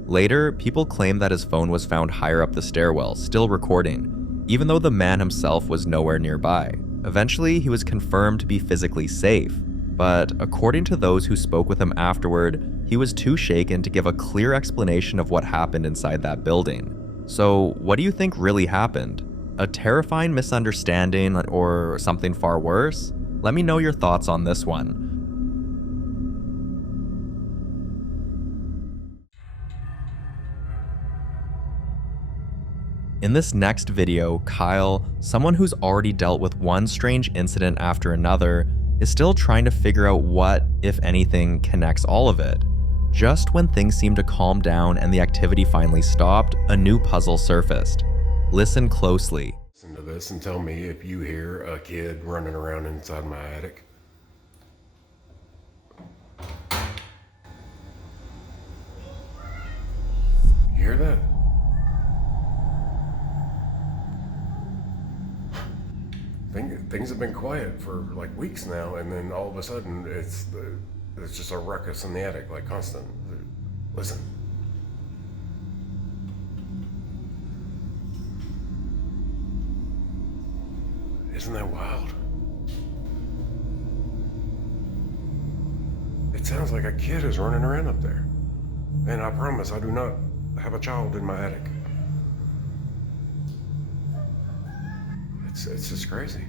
Later, people claim that his phone was found higher up the stairwell, still recording, even though the man himself was nowhere nearby. Eventually, he was confirmed to be physically safe. But according to those who spoke with him afterward, he was too shaken to give a clear explanation of what happened inside that building. So what do you think really happened? A terrifying misunderstanding or something far worse? Let me know your thoughts on this one. In this next video, Kyle, someone who's already dealt with one strange incident after another, is still trying to figure out what, if anything, connects all of it. Just when things seemed to calm down and the activity finally stopped, a new puzzle surfaced. Listen closely. Listen to this and tell me if you hear a kid running around inside my attic. You hear that? Things have been quiet for like weeks now, and then all of a sudden it's just a ruckus in the attic, like constant. Listen. Isn't that wild? It sounds like a kid is running around up there. And I promise I do not have a child in my attic. It's just crazy.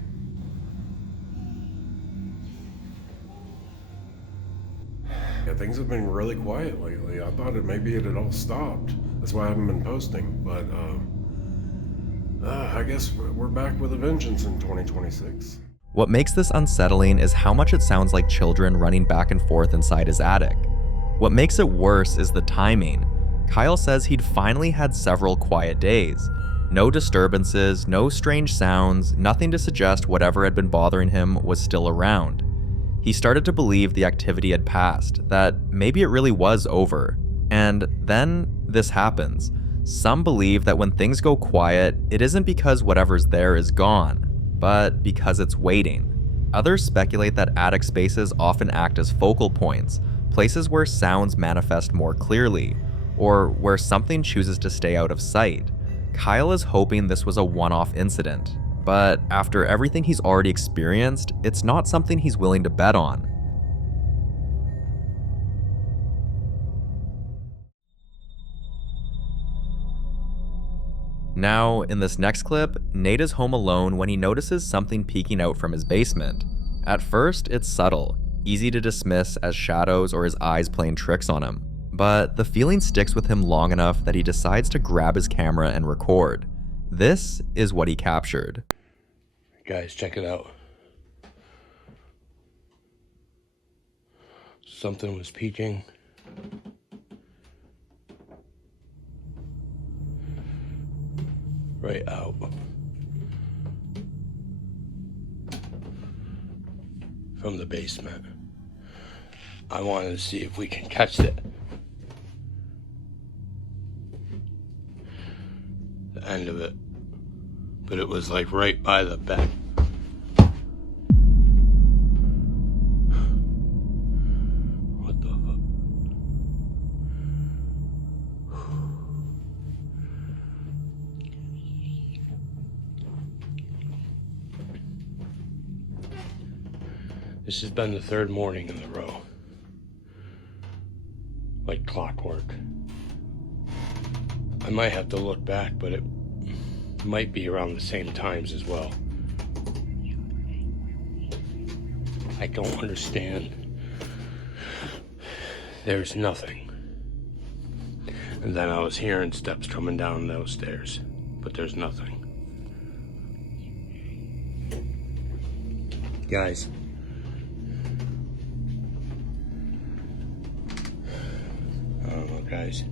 Yeah, things have been really quiet lately. I thought maybe it had all stopped. That's why I haven't been posting. But I guess we're back with a vengeance in 2026. What makes this unsettling is how much it sounds like children running back and forth inside his attic. What makes it worse is the timing. Kyle says he'd finally had several quiet days. No disturbances, no strange sounds, nothing to suggest whatever had been bothering him was still around. He started to believe the activity had passed, that maybe it really was over. And then this happens. Some believe that when things go quiet, it isn't because whatever's there is gone, but because it's waiting. Others speculate that attic spaces often act as focal points, places where sounds manifest more clearly, or where something chooses to stay out of sight. Kyle is hoping this was a one-off incident, but after everything he's already experienced, it's not something he's willing to bet on. Now, in this next clip, Nate is home alone when he notices something peeking out from his basement. At first, it's subtle, easy to dismiss as shadows or his eyes playing tricks on him. But the feeling sticks with him long enough that he decides to grab his camera and record. This is what he captured. Guys, check it out. Something was peeking. Right out. From the basement. I wanted to see if we can catch it. The end of it. But it was like right by the bed. What the fuck? This has been the third morning in a row. Like clockwork. I might have to look back, but it might be around the same times as well. I don't understand. There's nothing. And then I was hearing steps coming down those stairs, but there's nothing. Guys. I don't know, guys.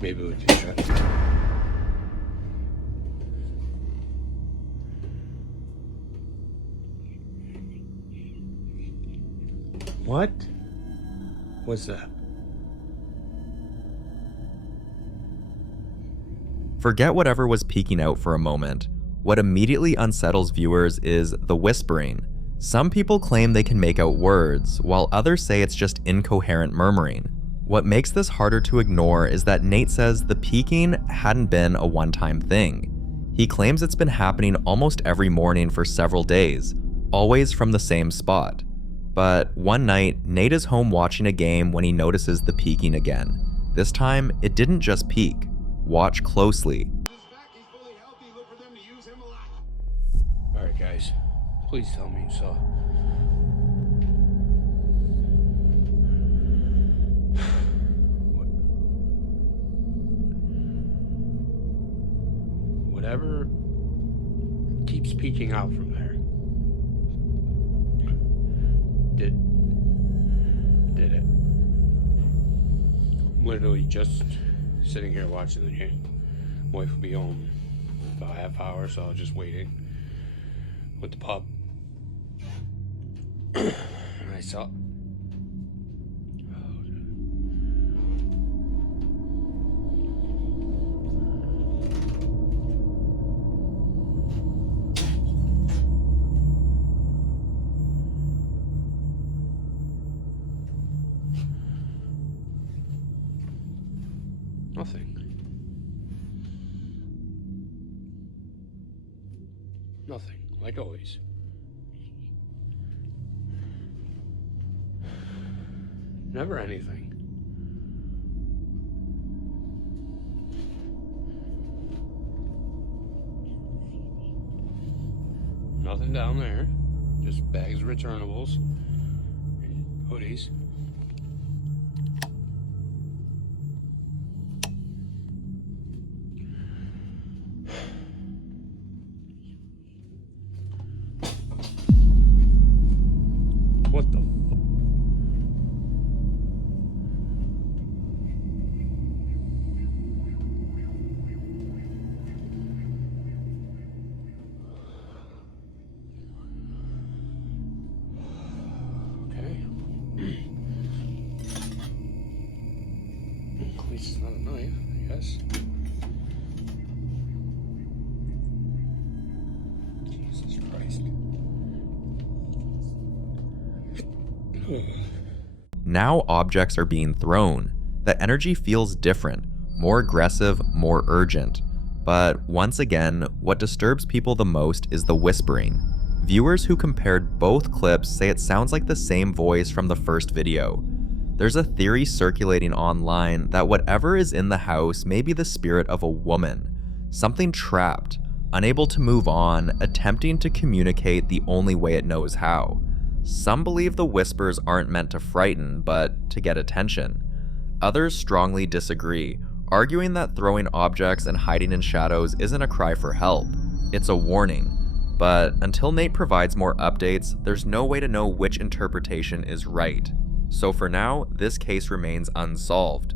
Maybe we can try. What was that? Forget whatever was peeking out for a moment. What immediately unsettles viewers is the whispering. Some people claim they can make out words, while others say it's just incoherent murmuring. What makes this harder to ignore is that Nate says the peeking hadn't been a one-time thing. He claims it's been happening almost every morning for several days, always from the same spot. But one night, Nate is home watching a game when he notices the peeking again. This time, it didn't just peek. Watch closely. Alright guys, please tell me you saw. Whatever keeps peeking out from there. Did it. I'm literally just sitting here watching the game. Wife will be home in about a half hour, so I was just waiting with the pup. And I saw. Nothing. Nothing, like always. Never anything. Nothing down there. Just bags of returnables. And hoodies. What the fuck? Okay. At least it's not a knife, I guess. Jesus Christ. Now objects are being thrown. The energy feels different, more aggressive, more urgent. But once again, what disturbs people the most is the whispering. Viewers who compared both clips say it sounds like the same voice from the first video. There's a theory circulating online that whatever is in the house may be the spirit of a woman, something trapped, unable to move on, attempting to communicate the only way it knows how. Some believe the whispers aren't meant to frighten, but to get attention. Others strongly disagree, arguing that throwing objects and hiding in shadows isn't a cry for help, it's a warning. But until Nate provides more updates, there's no way to know which interpretation is right. So for now, this case remains unsolved.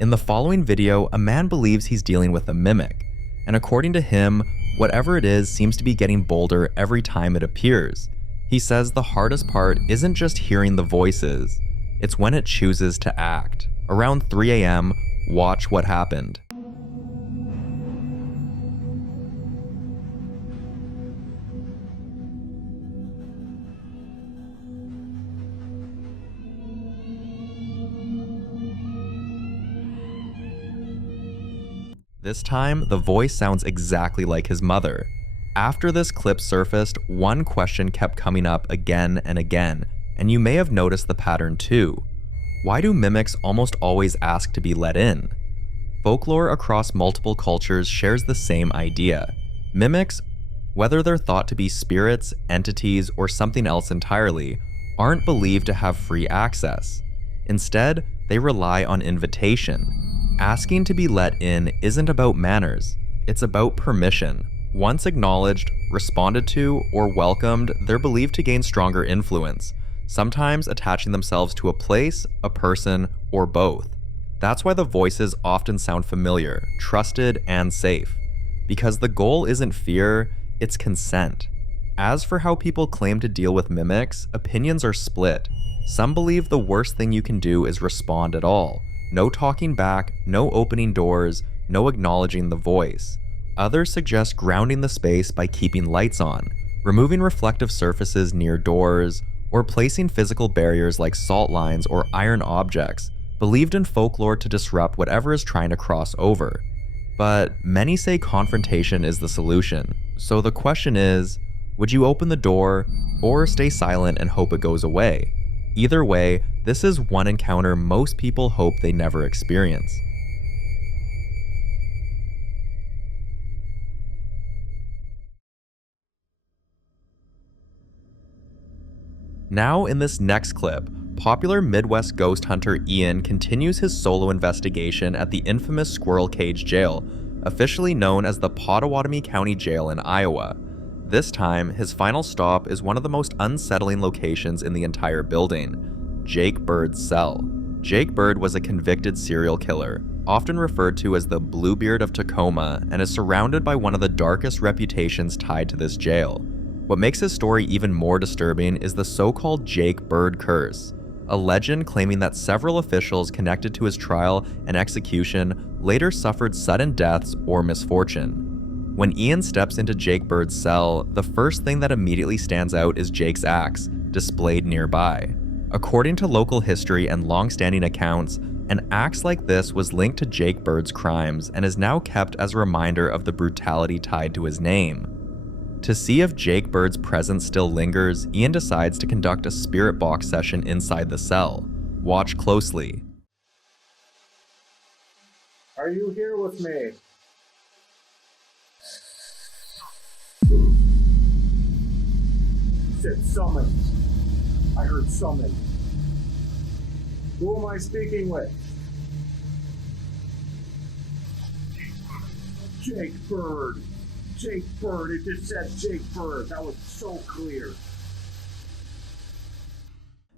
In the following video, a man believes he's dealing with a mimic, and according to him, whatever it is seems to be getting bolder every time it appears. He says the hardest part isn't just hearing the voices, it's when it chooses to act. Around 3 a.m., watch what happened. This time, the voice sounds exactly like his mother. After this clip surfaced, one question kept coming up again and again, and you may have noticed the pattern too. Why do mimics almost always ask to be let in? Folklore across multiple cultures shares the same idea. Mimics, whether they're thought to be spirits, entities, or something else entirely, aren't believed to have free access. Instead, they rely on invitation. Asking to be let in isn't about manners, it's about permission. Once acknowledged, responded to, or welcomed, they're believed to gain stronger influence, sometimes attaching themselves to a place, a person, or both. That's why the voices often sound familiar, trusted, and safe. Because the goal isn't fear, it's consent. As for how people claim to deal with mimics, opinions are split. Some believe the worst thing you can do is respond at all. No talking back, no opening doors, no acknowledging the voice. Others suggest grounding the space by keeping lights on, removing reflective surfaces near doors, or placing physical barriers like salt lines or iron objects, believed in folklore to disrupt whatever is trying to cross over. But many say confrontation is the solution. So the question is, would you open the door or stay silent and hope it goes away? Either way, this is one encounter most people hope they never experience. Now in this next clip, popular Midwest ghost hunter Ian continues his solo investigation at the infamous Squirrel Cage Jail, officially known as the Pottawatomie County Jail in Iowa. This time, his final stop is one of the most unsettling locations in the entire building, Jake Bird's cell. Jake Bird was a convicted serial killer, often referred to as the Bluebeard of Tacoma, and is surrounded by one of the darkest reputations tied to this jail. What makes his story even more disturbing is the so-called Jake Bird curse, a legend claiming that several officials connected to his trial and execution later suffered sudden deaths or misfortune. When Ian steps into Jake Bird's cell, the first thing that immediately stands out is Jake's axe, displayed nearby. According to local history and long-standing accounts, an axe like this was linked to Jake Bird's crimes and is now kept as a reminder of the brutality tied to his name. To see if Jake Bird's presence still lingers, Ian decides to conduct a spirit box session inside the cell. Watch closely. Are you here with me? You said summon. I heard summon. Who am I speaking with? Jake Bird. Jake Bird. It just said Jake Bird. That was so clear.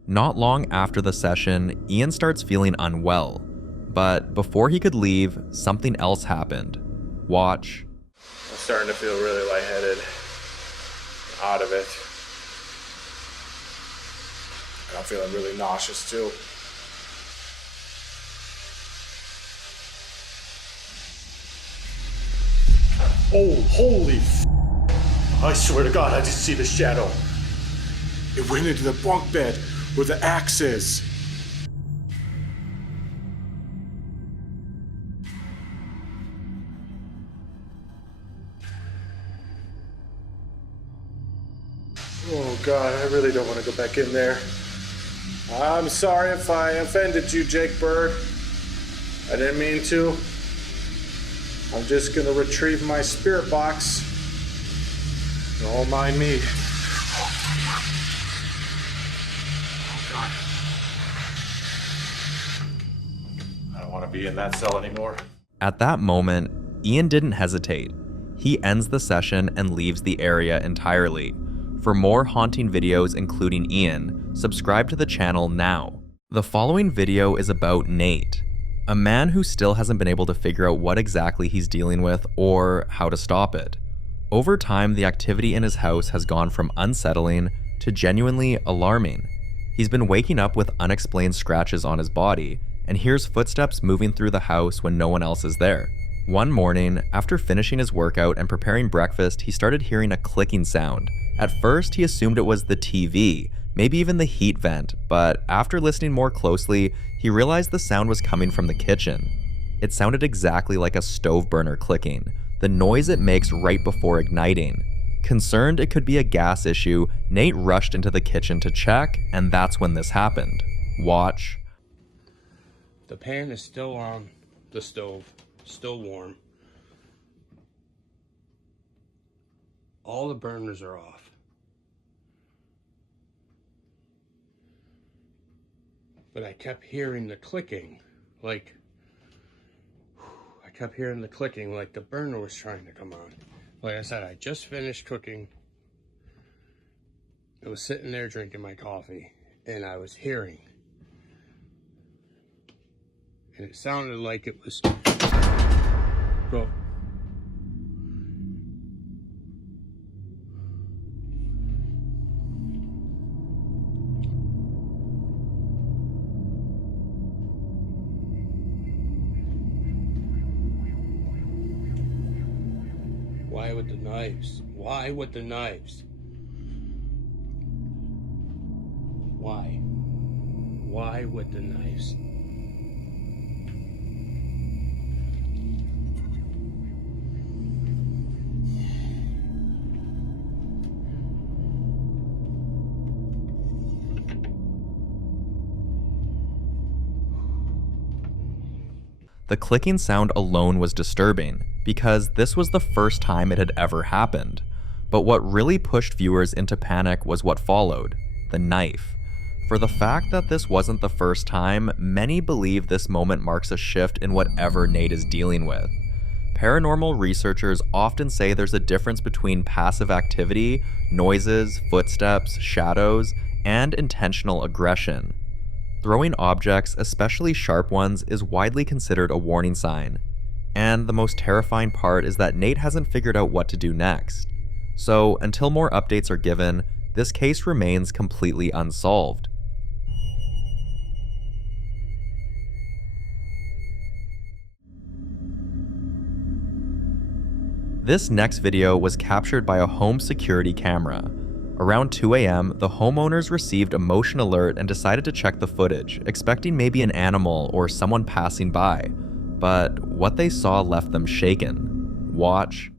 Not long after the session, Ian starts feeling unwell. But before he could leave, something else happened. Watch. I'm starting to feel really lightheaded. Out of it. And I'm feeling really nauseous too. Oh, holy f***. I swear to God, I just see the shadow. It went into the bunk bed where the axe is. Oh God, I really don't want to go back in there. I'm sorry if I offended you, Jake Bird. I didn't mean to. I'm just gonna retrieve my spirit box. Don't mind me. Oh God. I don't want to be in that cell anymore. At that moment, Ian didn't hesitate. He ends the session and leaves the area entirely. For more haunting videos including Ian, subscribe to the channel now. The following video is about Nate, a man who still hasn't been able to figure out what exactly he's dealing with or how to stop it. Over time, the activity in his house has gone from unsettling to genuinely alarming. He's been waking up with unexplained scratches on his body and hears footsteps moving through the house when no one else is there. One morning, after finishing his workout and preparing breakfast, he started hearing a clicking sound. At first, he assumed it was the TV, maybe even the heat vent, but after listening more closely, he realized the sound was coming from the kitchen. It sounded exactly like a stove burner clicking, the noise it makes right before igniting. Concerned it could be a gas issue, Nate rushed into the kitchen to check, and that's when this happened. Watch. The pan is still on the stove, still warm. All the burners are off. But I kept hearing the clicking, like the burner was trying to come on. Like I said, I just finished cooking. I was sitting there drinking my coffee, and I was hearing. And it sounded like it was... Bro. Why with the knives? Why with the knives? Why? Why with the knives? The clicking sound alone was disturbing, because this was the first time it had ever happened. But what really pushed viewers into panic was what followed, the knife. For the fact that this wasn't the first time, many believe this moment marks a shift in whatever Nate is dealing with. Paranormal researchers often say there's a difference between passive activity, noises, footsteps, shadows, and intentional aggression. Throwing objects, especially sharp ones, is widely considered a warning sign. And the most terrifying part is that Nate hasn't figured out what to do next. So, until more updates are given, this case remains completely unsolved. This next video was captured by a home security camera. Around 2 a.m., the homeowners received a motion alert and decided to check the footage, expecting maybe an animal or someone passing by. But what they saw left them shaken. Watch.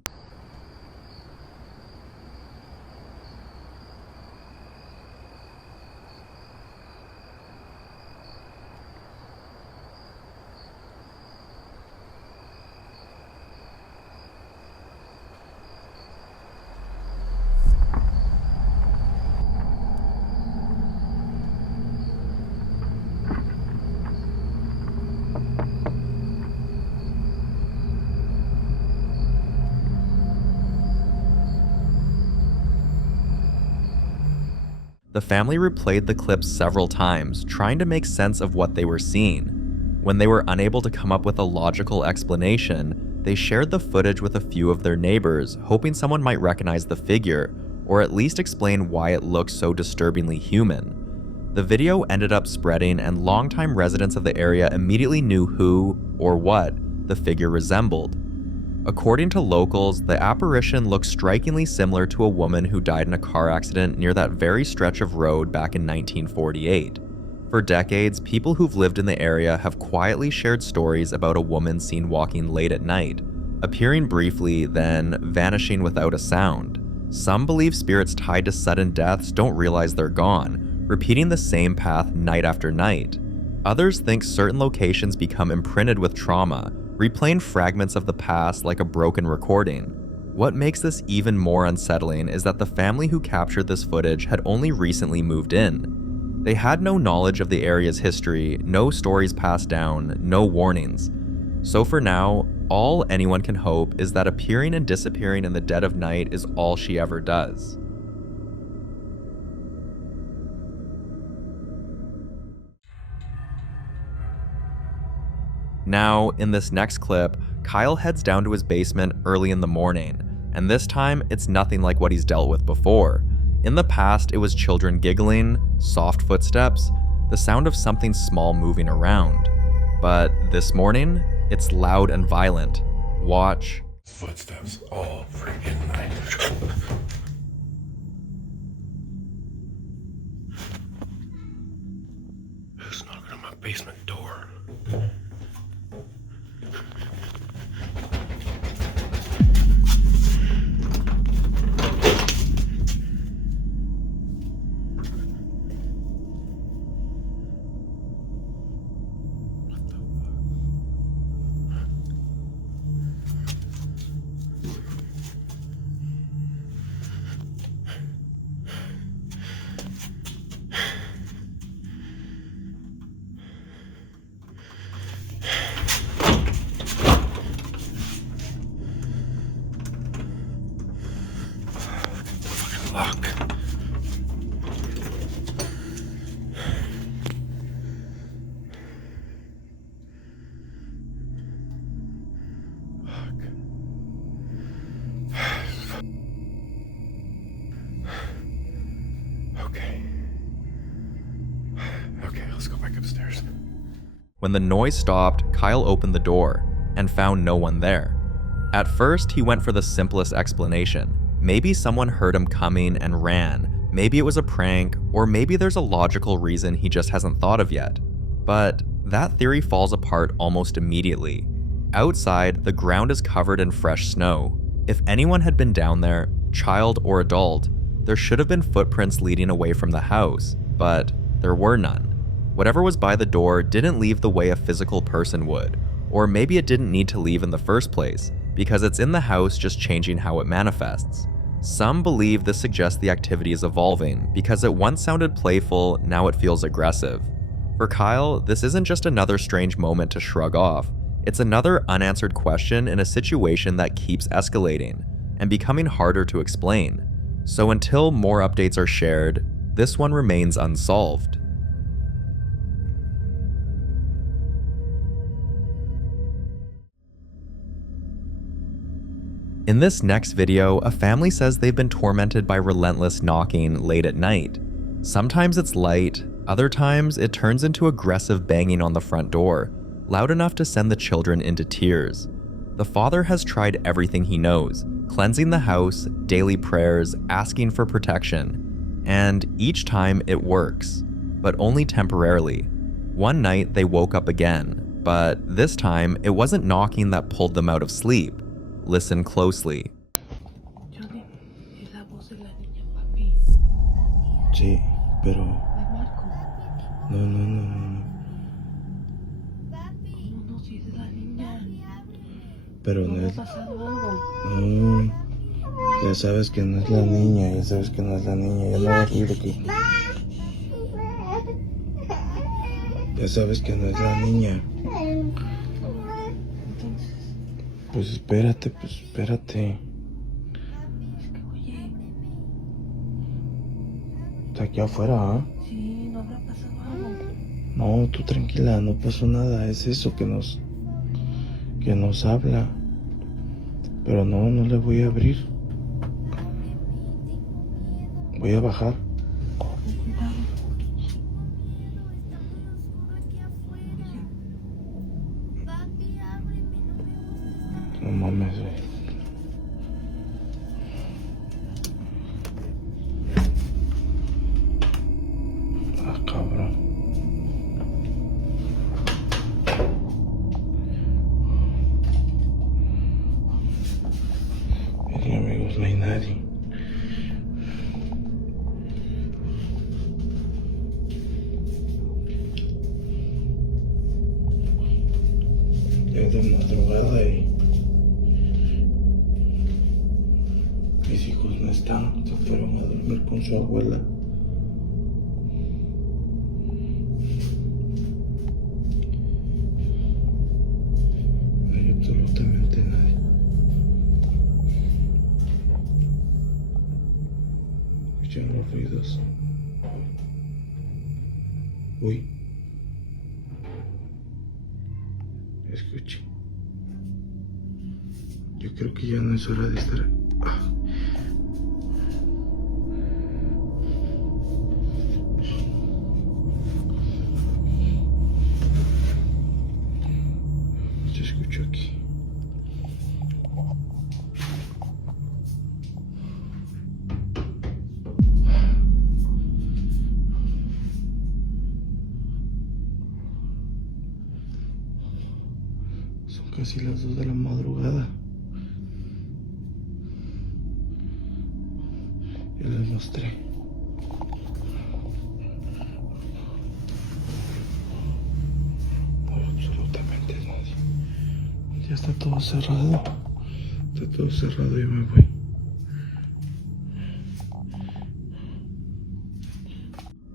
The family replayed the clips several times, trying to make sense of what they were seeing. When they were unable to come up with a logical explanation, they shared the footage with a few of their neighbors, hoping someone might recognize the figure, or at least explain why it looked so disturbingly human. The video ended up spreading, and longtime residents of the area immediately knew who, or what, the figure resembled. According to locals, the apparition looks strikingly similar to a woman who died in a car accident near that very stretch of road back in 1948. For decades, people who've lived in the area have quietly shared stories about a woman seen walking late at night, appearing briefly, then vanishing without a sound. Some believe spirits tied to sudden deaths don't realize they're gone, repeating the same path night after night. Others think certain locations become imprinted with trauma, replaying fragments of the past like a broken recording. What makes this even more unsettling is that the family who captured this footage had only recently moved in. They had no knowledge of the area's history, no stories passed down, no warnings. So for now, all anyone can hope is that appearing and disappearing in the dead of night is all she ever does. Now, in this next clip, Kyle heads down to his basement early in the morning, and this time it's nothing like what he's dealt with before. In the past, it was children giggling, soft footsteps, the sound of something small moving around. But this morning, it's loud and violent. Watch. Footsteps all freaking night. Who's knocking on my basement door? Lock. Okay, let's go back upstairs. When the noise stopped, Kyle opened the door and found no one there. At first, he went for the simplest explanation. Maybe someone heard him coming and ran, maybe it was a prank, or maybe there's a logical reason he just hasn't thought of yet. But that theory falls apart almost immediately. Outside, the ground is covered in fresh snow. If anyone had been down there, child or adult, there should have been footprints leading away from the house, but there were none. Whatever was by the door didn't leave the way a physical person would, or maybe it didn't need to leave in the first place, because it's in the house just changing how it manifests. Some believe this suggests the activity is evolving, because it once sounded playful, now it feels aggressive. For Kyle, this isn't just another strange moment to shrug off, it's another unanswered question in a situation that keeps escalating, and becoming harder to explain. So until more updates are shared, this one remains unsolved. In this next video, a family says they've been tormented by relentless knocking late at night. Sometimes it's light, other times it turns into aggressive banging on the front door, loud enough to send the children into tears. The father has tried everything he knows, cleansing the house, daily prayers, asking for protection, and each time it works, but only temporarily. One night they woke up again, but this time it wasn't knocking that pulled them out of sleep. Listen closely. Sí, pero... No. Pero no es... No, ya sabes que no es la niña, ya no hagas ruido aquí. Ya sabes que no es la niña. Pues espérate. Está aquí afuera, ¿ah? Sí, no habrá pasado algo. No, tú tranquila, no pasó nada, es eso que nos habla. Pero no le voy a abrir. Voy a bajar. No mames, güey. Ah, cabrón. Miren, amigos, no hay nadie. Es de madrugada y mis hijos no están, se fueron a dormir con su abuela. No hay absolutamente nadie. Escuchan los ruidos. Uy. Escuche. Yo creo que ya no es hora de estar... Se escuchó aquí. Son casi las 2 de la madrugada. Ya les mostré. No hay absolutamente nadie. Ya está todo cerrado. Está todo cerrado, yo me voy.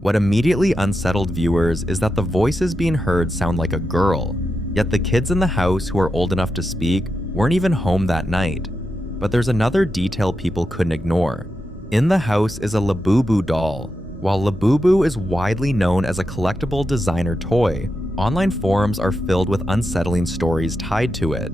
What immediately unsettled viewers is that the voices being heard sound like a girl, yet the kids in the house who are old enough to speak weren't even home that night. But there's another detail people couldn't ignore. In the house is a Labubu doll. While Labubu is widely known as a collectible designer toy, online forums are filled with unsettling stories tied to it.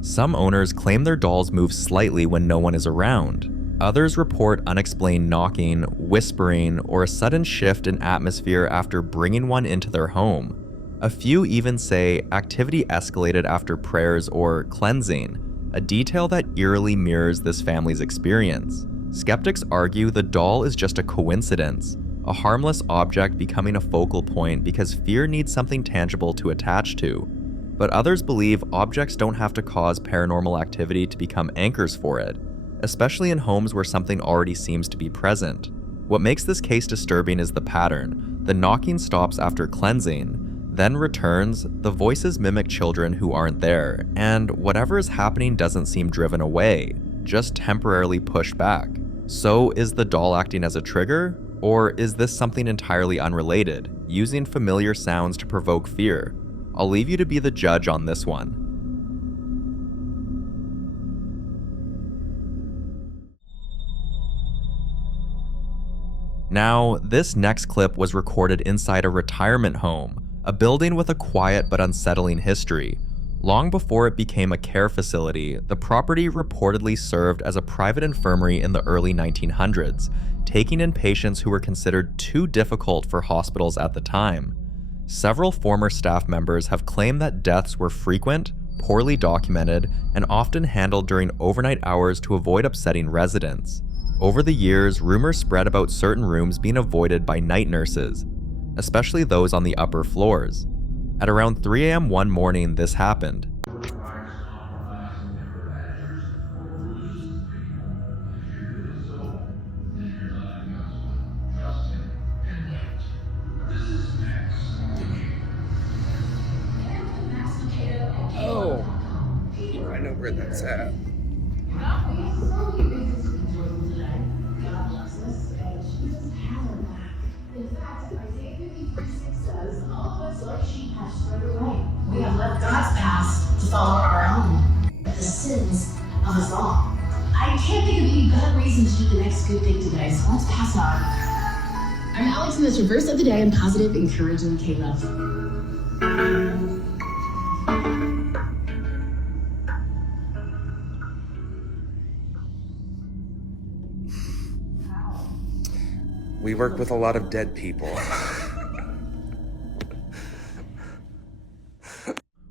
Some owners claim their dolls move slightly when no one is around. Others report unexplained knocking, whispering, or a sudden shift in atmosphere after bringing one into their home. A few even say activity escalated after prayers or cleansing, a detail that eerily mirrors this family's experience. Skeptics argue the doll is just a coincidence, a harmless object becoming a focal point because fear needs something tangible to attach to. But others believe objects don't have to cause paranormal activity to become anchors for it, especially in homes where something already seems to be present. What makes this case disturbing is the pattern. The knocking stops after cleansing, then returns, the voices mimic children who aren't there, and whatever is happening doesn't seem driven away, just temporarily pushed back. So is the doll acting as a trigger? Or is this something entirely unrelated, using familiar sounds to provoke fear? I'll leave you to be the judge on this one. Now, this next clip was recorded inside a retirement home, a building with a quiet but unsettling history. Long before it became a care facility, the property reportedly served as a private infirmary in the early 1900s, taking in patients who were considered too difficult for hospitals at the time. Several former staff members have claimed that deaths were frequent, poorly documented, and often handled during overnight hours to avoid upsetting residents. Over the years, rumors spread about certain rooms being avoided by night nurses, especially those on the upper floors. At around 3 a.m. one morning, this happened. Oh, I know where that's at. We have left God's past to follow our own. The sins of us all. I can't think of any better reason to do the next good thing today, so let's pass on. I'm Alex, and this reverse of the day. I'm positive, encouraging K-Love. We work with a lot of dead people.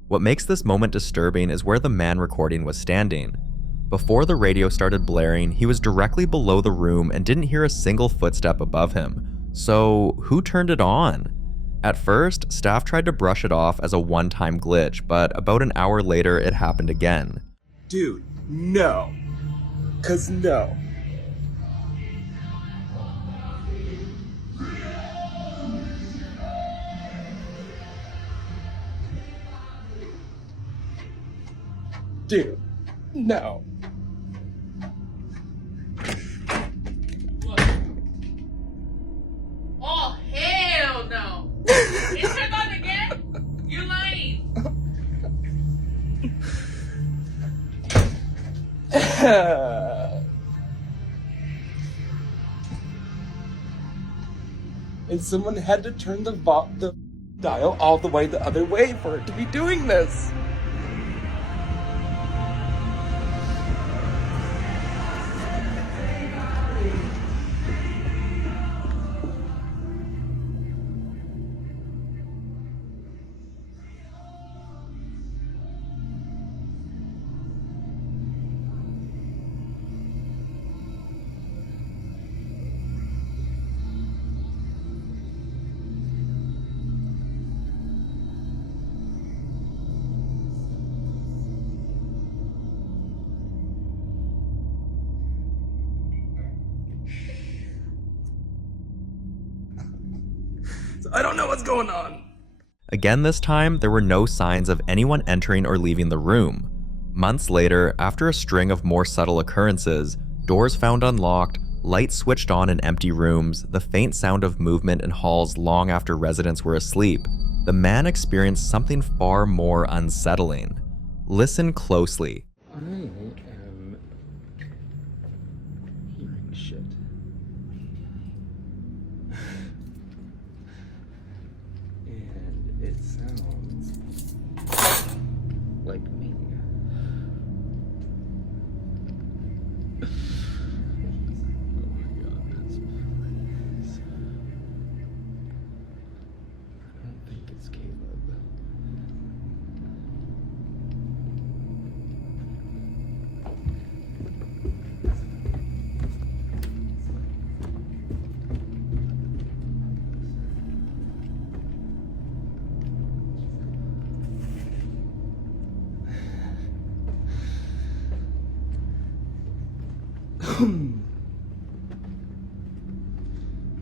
What makes this moment disturbing is where the man recording was standing. Before the radio started blaring, he was directly below the room and didn't hear a single footstep above him. So, who turned it on? At first, staff tried to brush it off as a one-time glitch, but about an hour later, it happened again. Dude, no. 'Cause no. Dude, no. Oh, hell no. It turned on again? You're lying. And someone had to turn the dial all the way the other way for it to be doing this. I don't know what's going on. Again this time, there were no signs of anyone entering or leaving the room. Months later, after a string of more subtle occurrences, doors found unlocked, lights switched on in empty rooms, the faint sound of movement in halls long after residents were asleep, the man experienced something far more unsettling. Listen closely. I am hearing shit. And it sounds like me. Oh my god, this place. I don't think it's Caleb.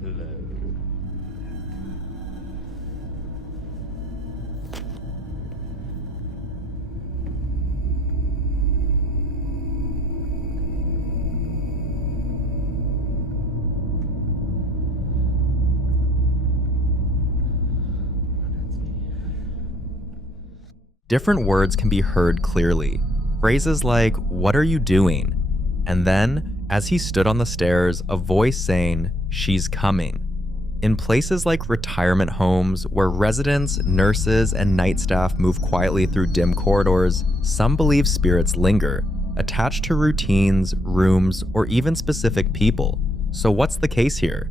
Hello. Different words can be heard clearly. Phrases like, "What are you doing?" And then, as he stood on the stairs, a voice saying, "She's coming." In places like retirement homes, where residents, nurses, and night staff move quietly through dim corridors, some believe spirits linger, attached to routines, rooms, or even specific people. So what's the case here?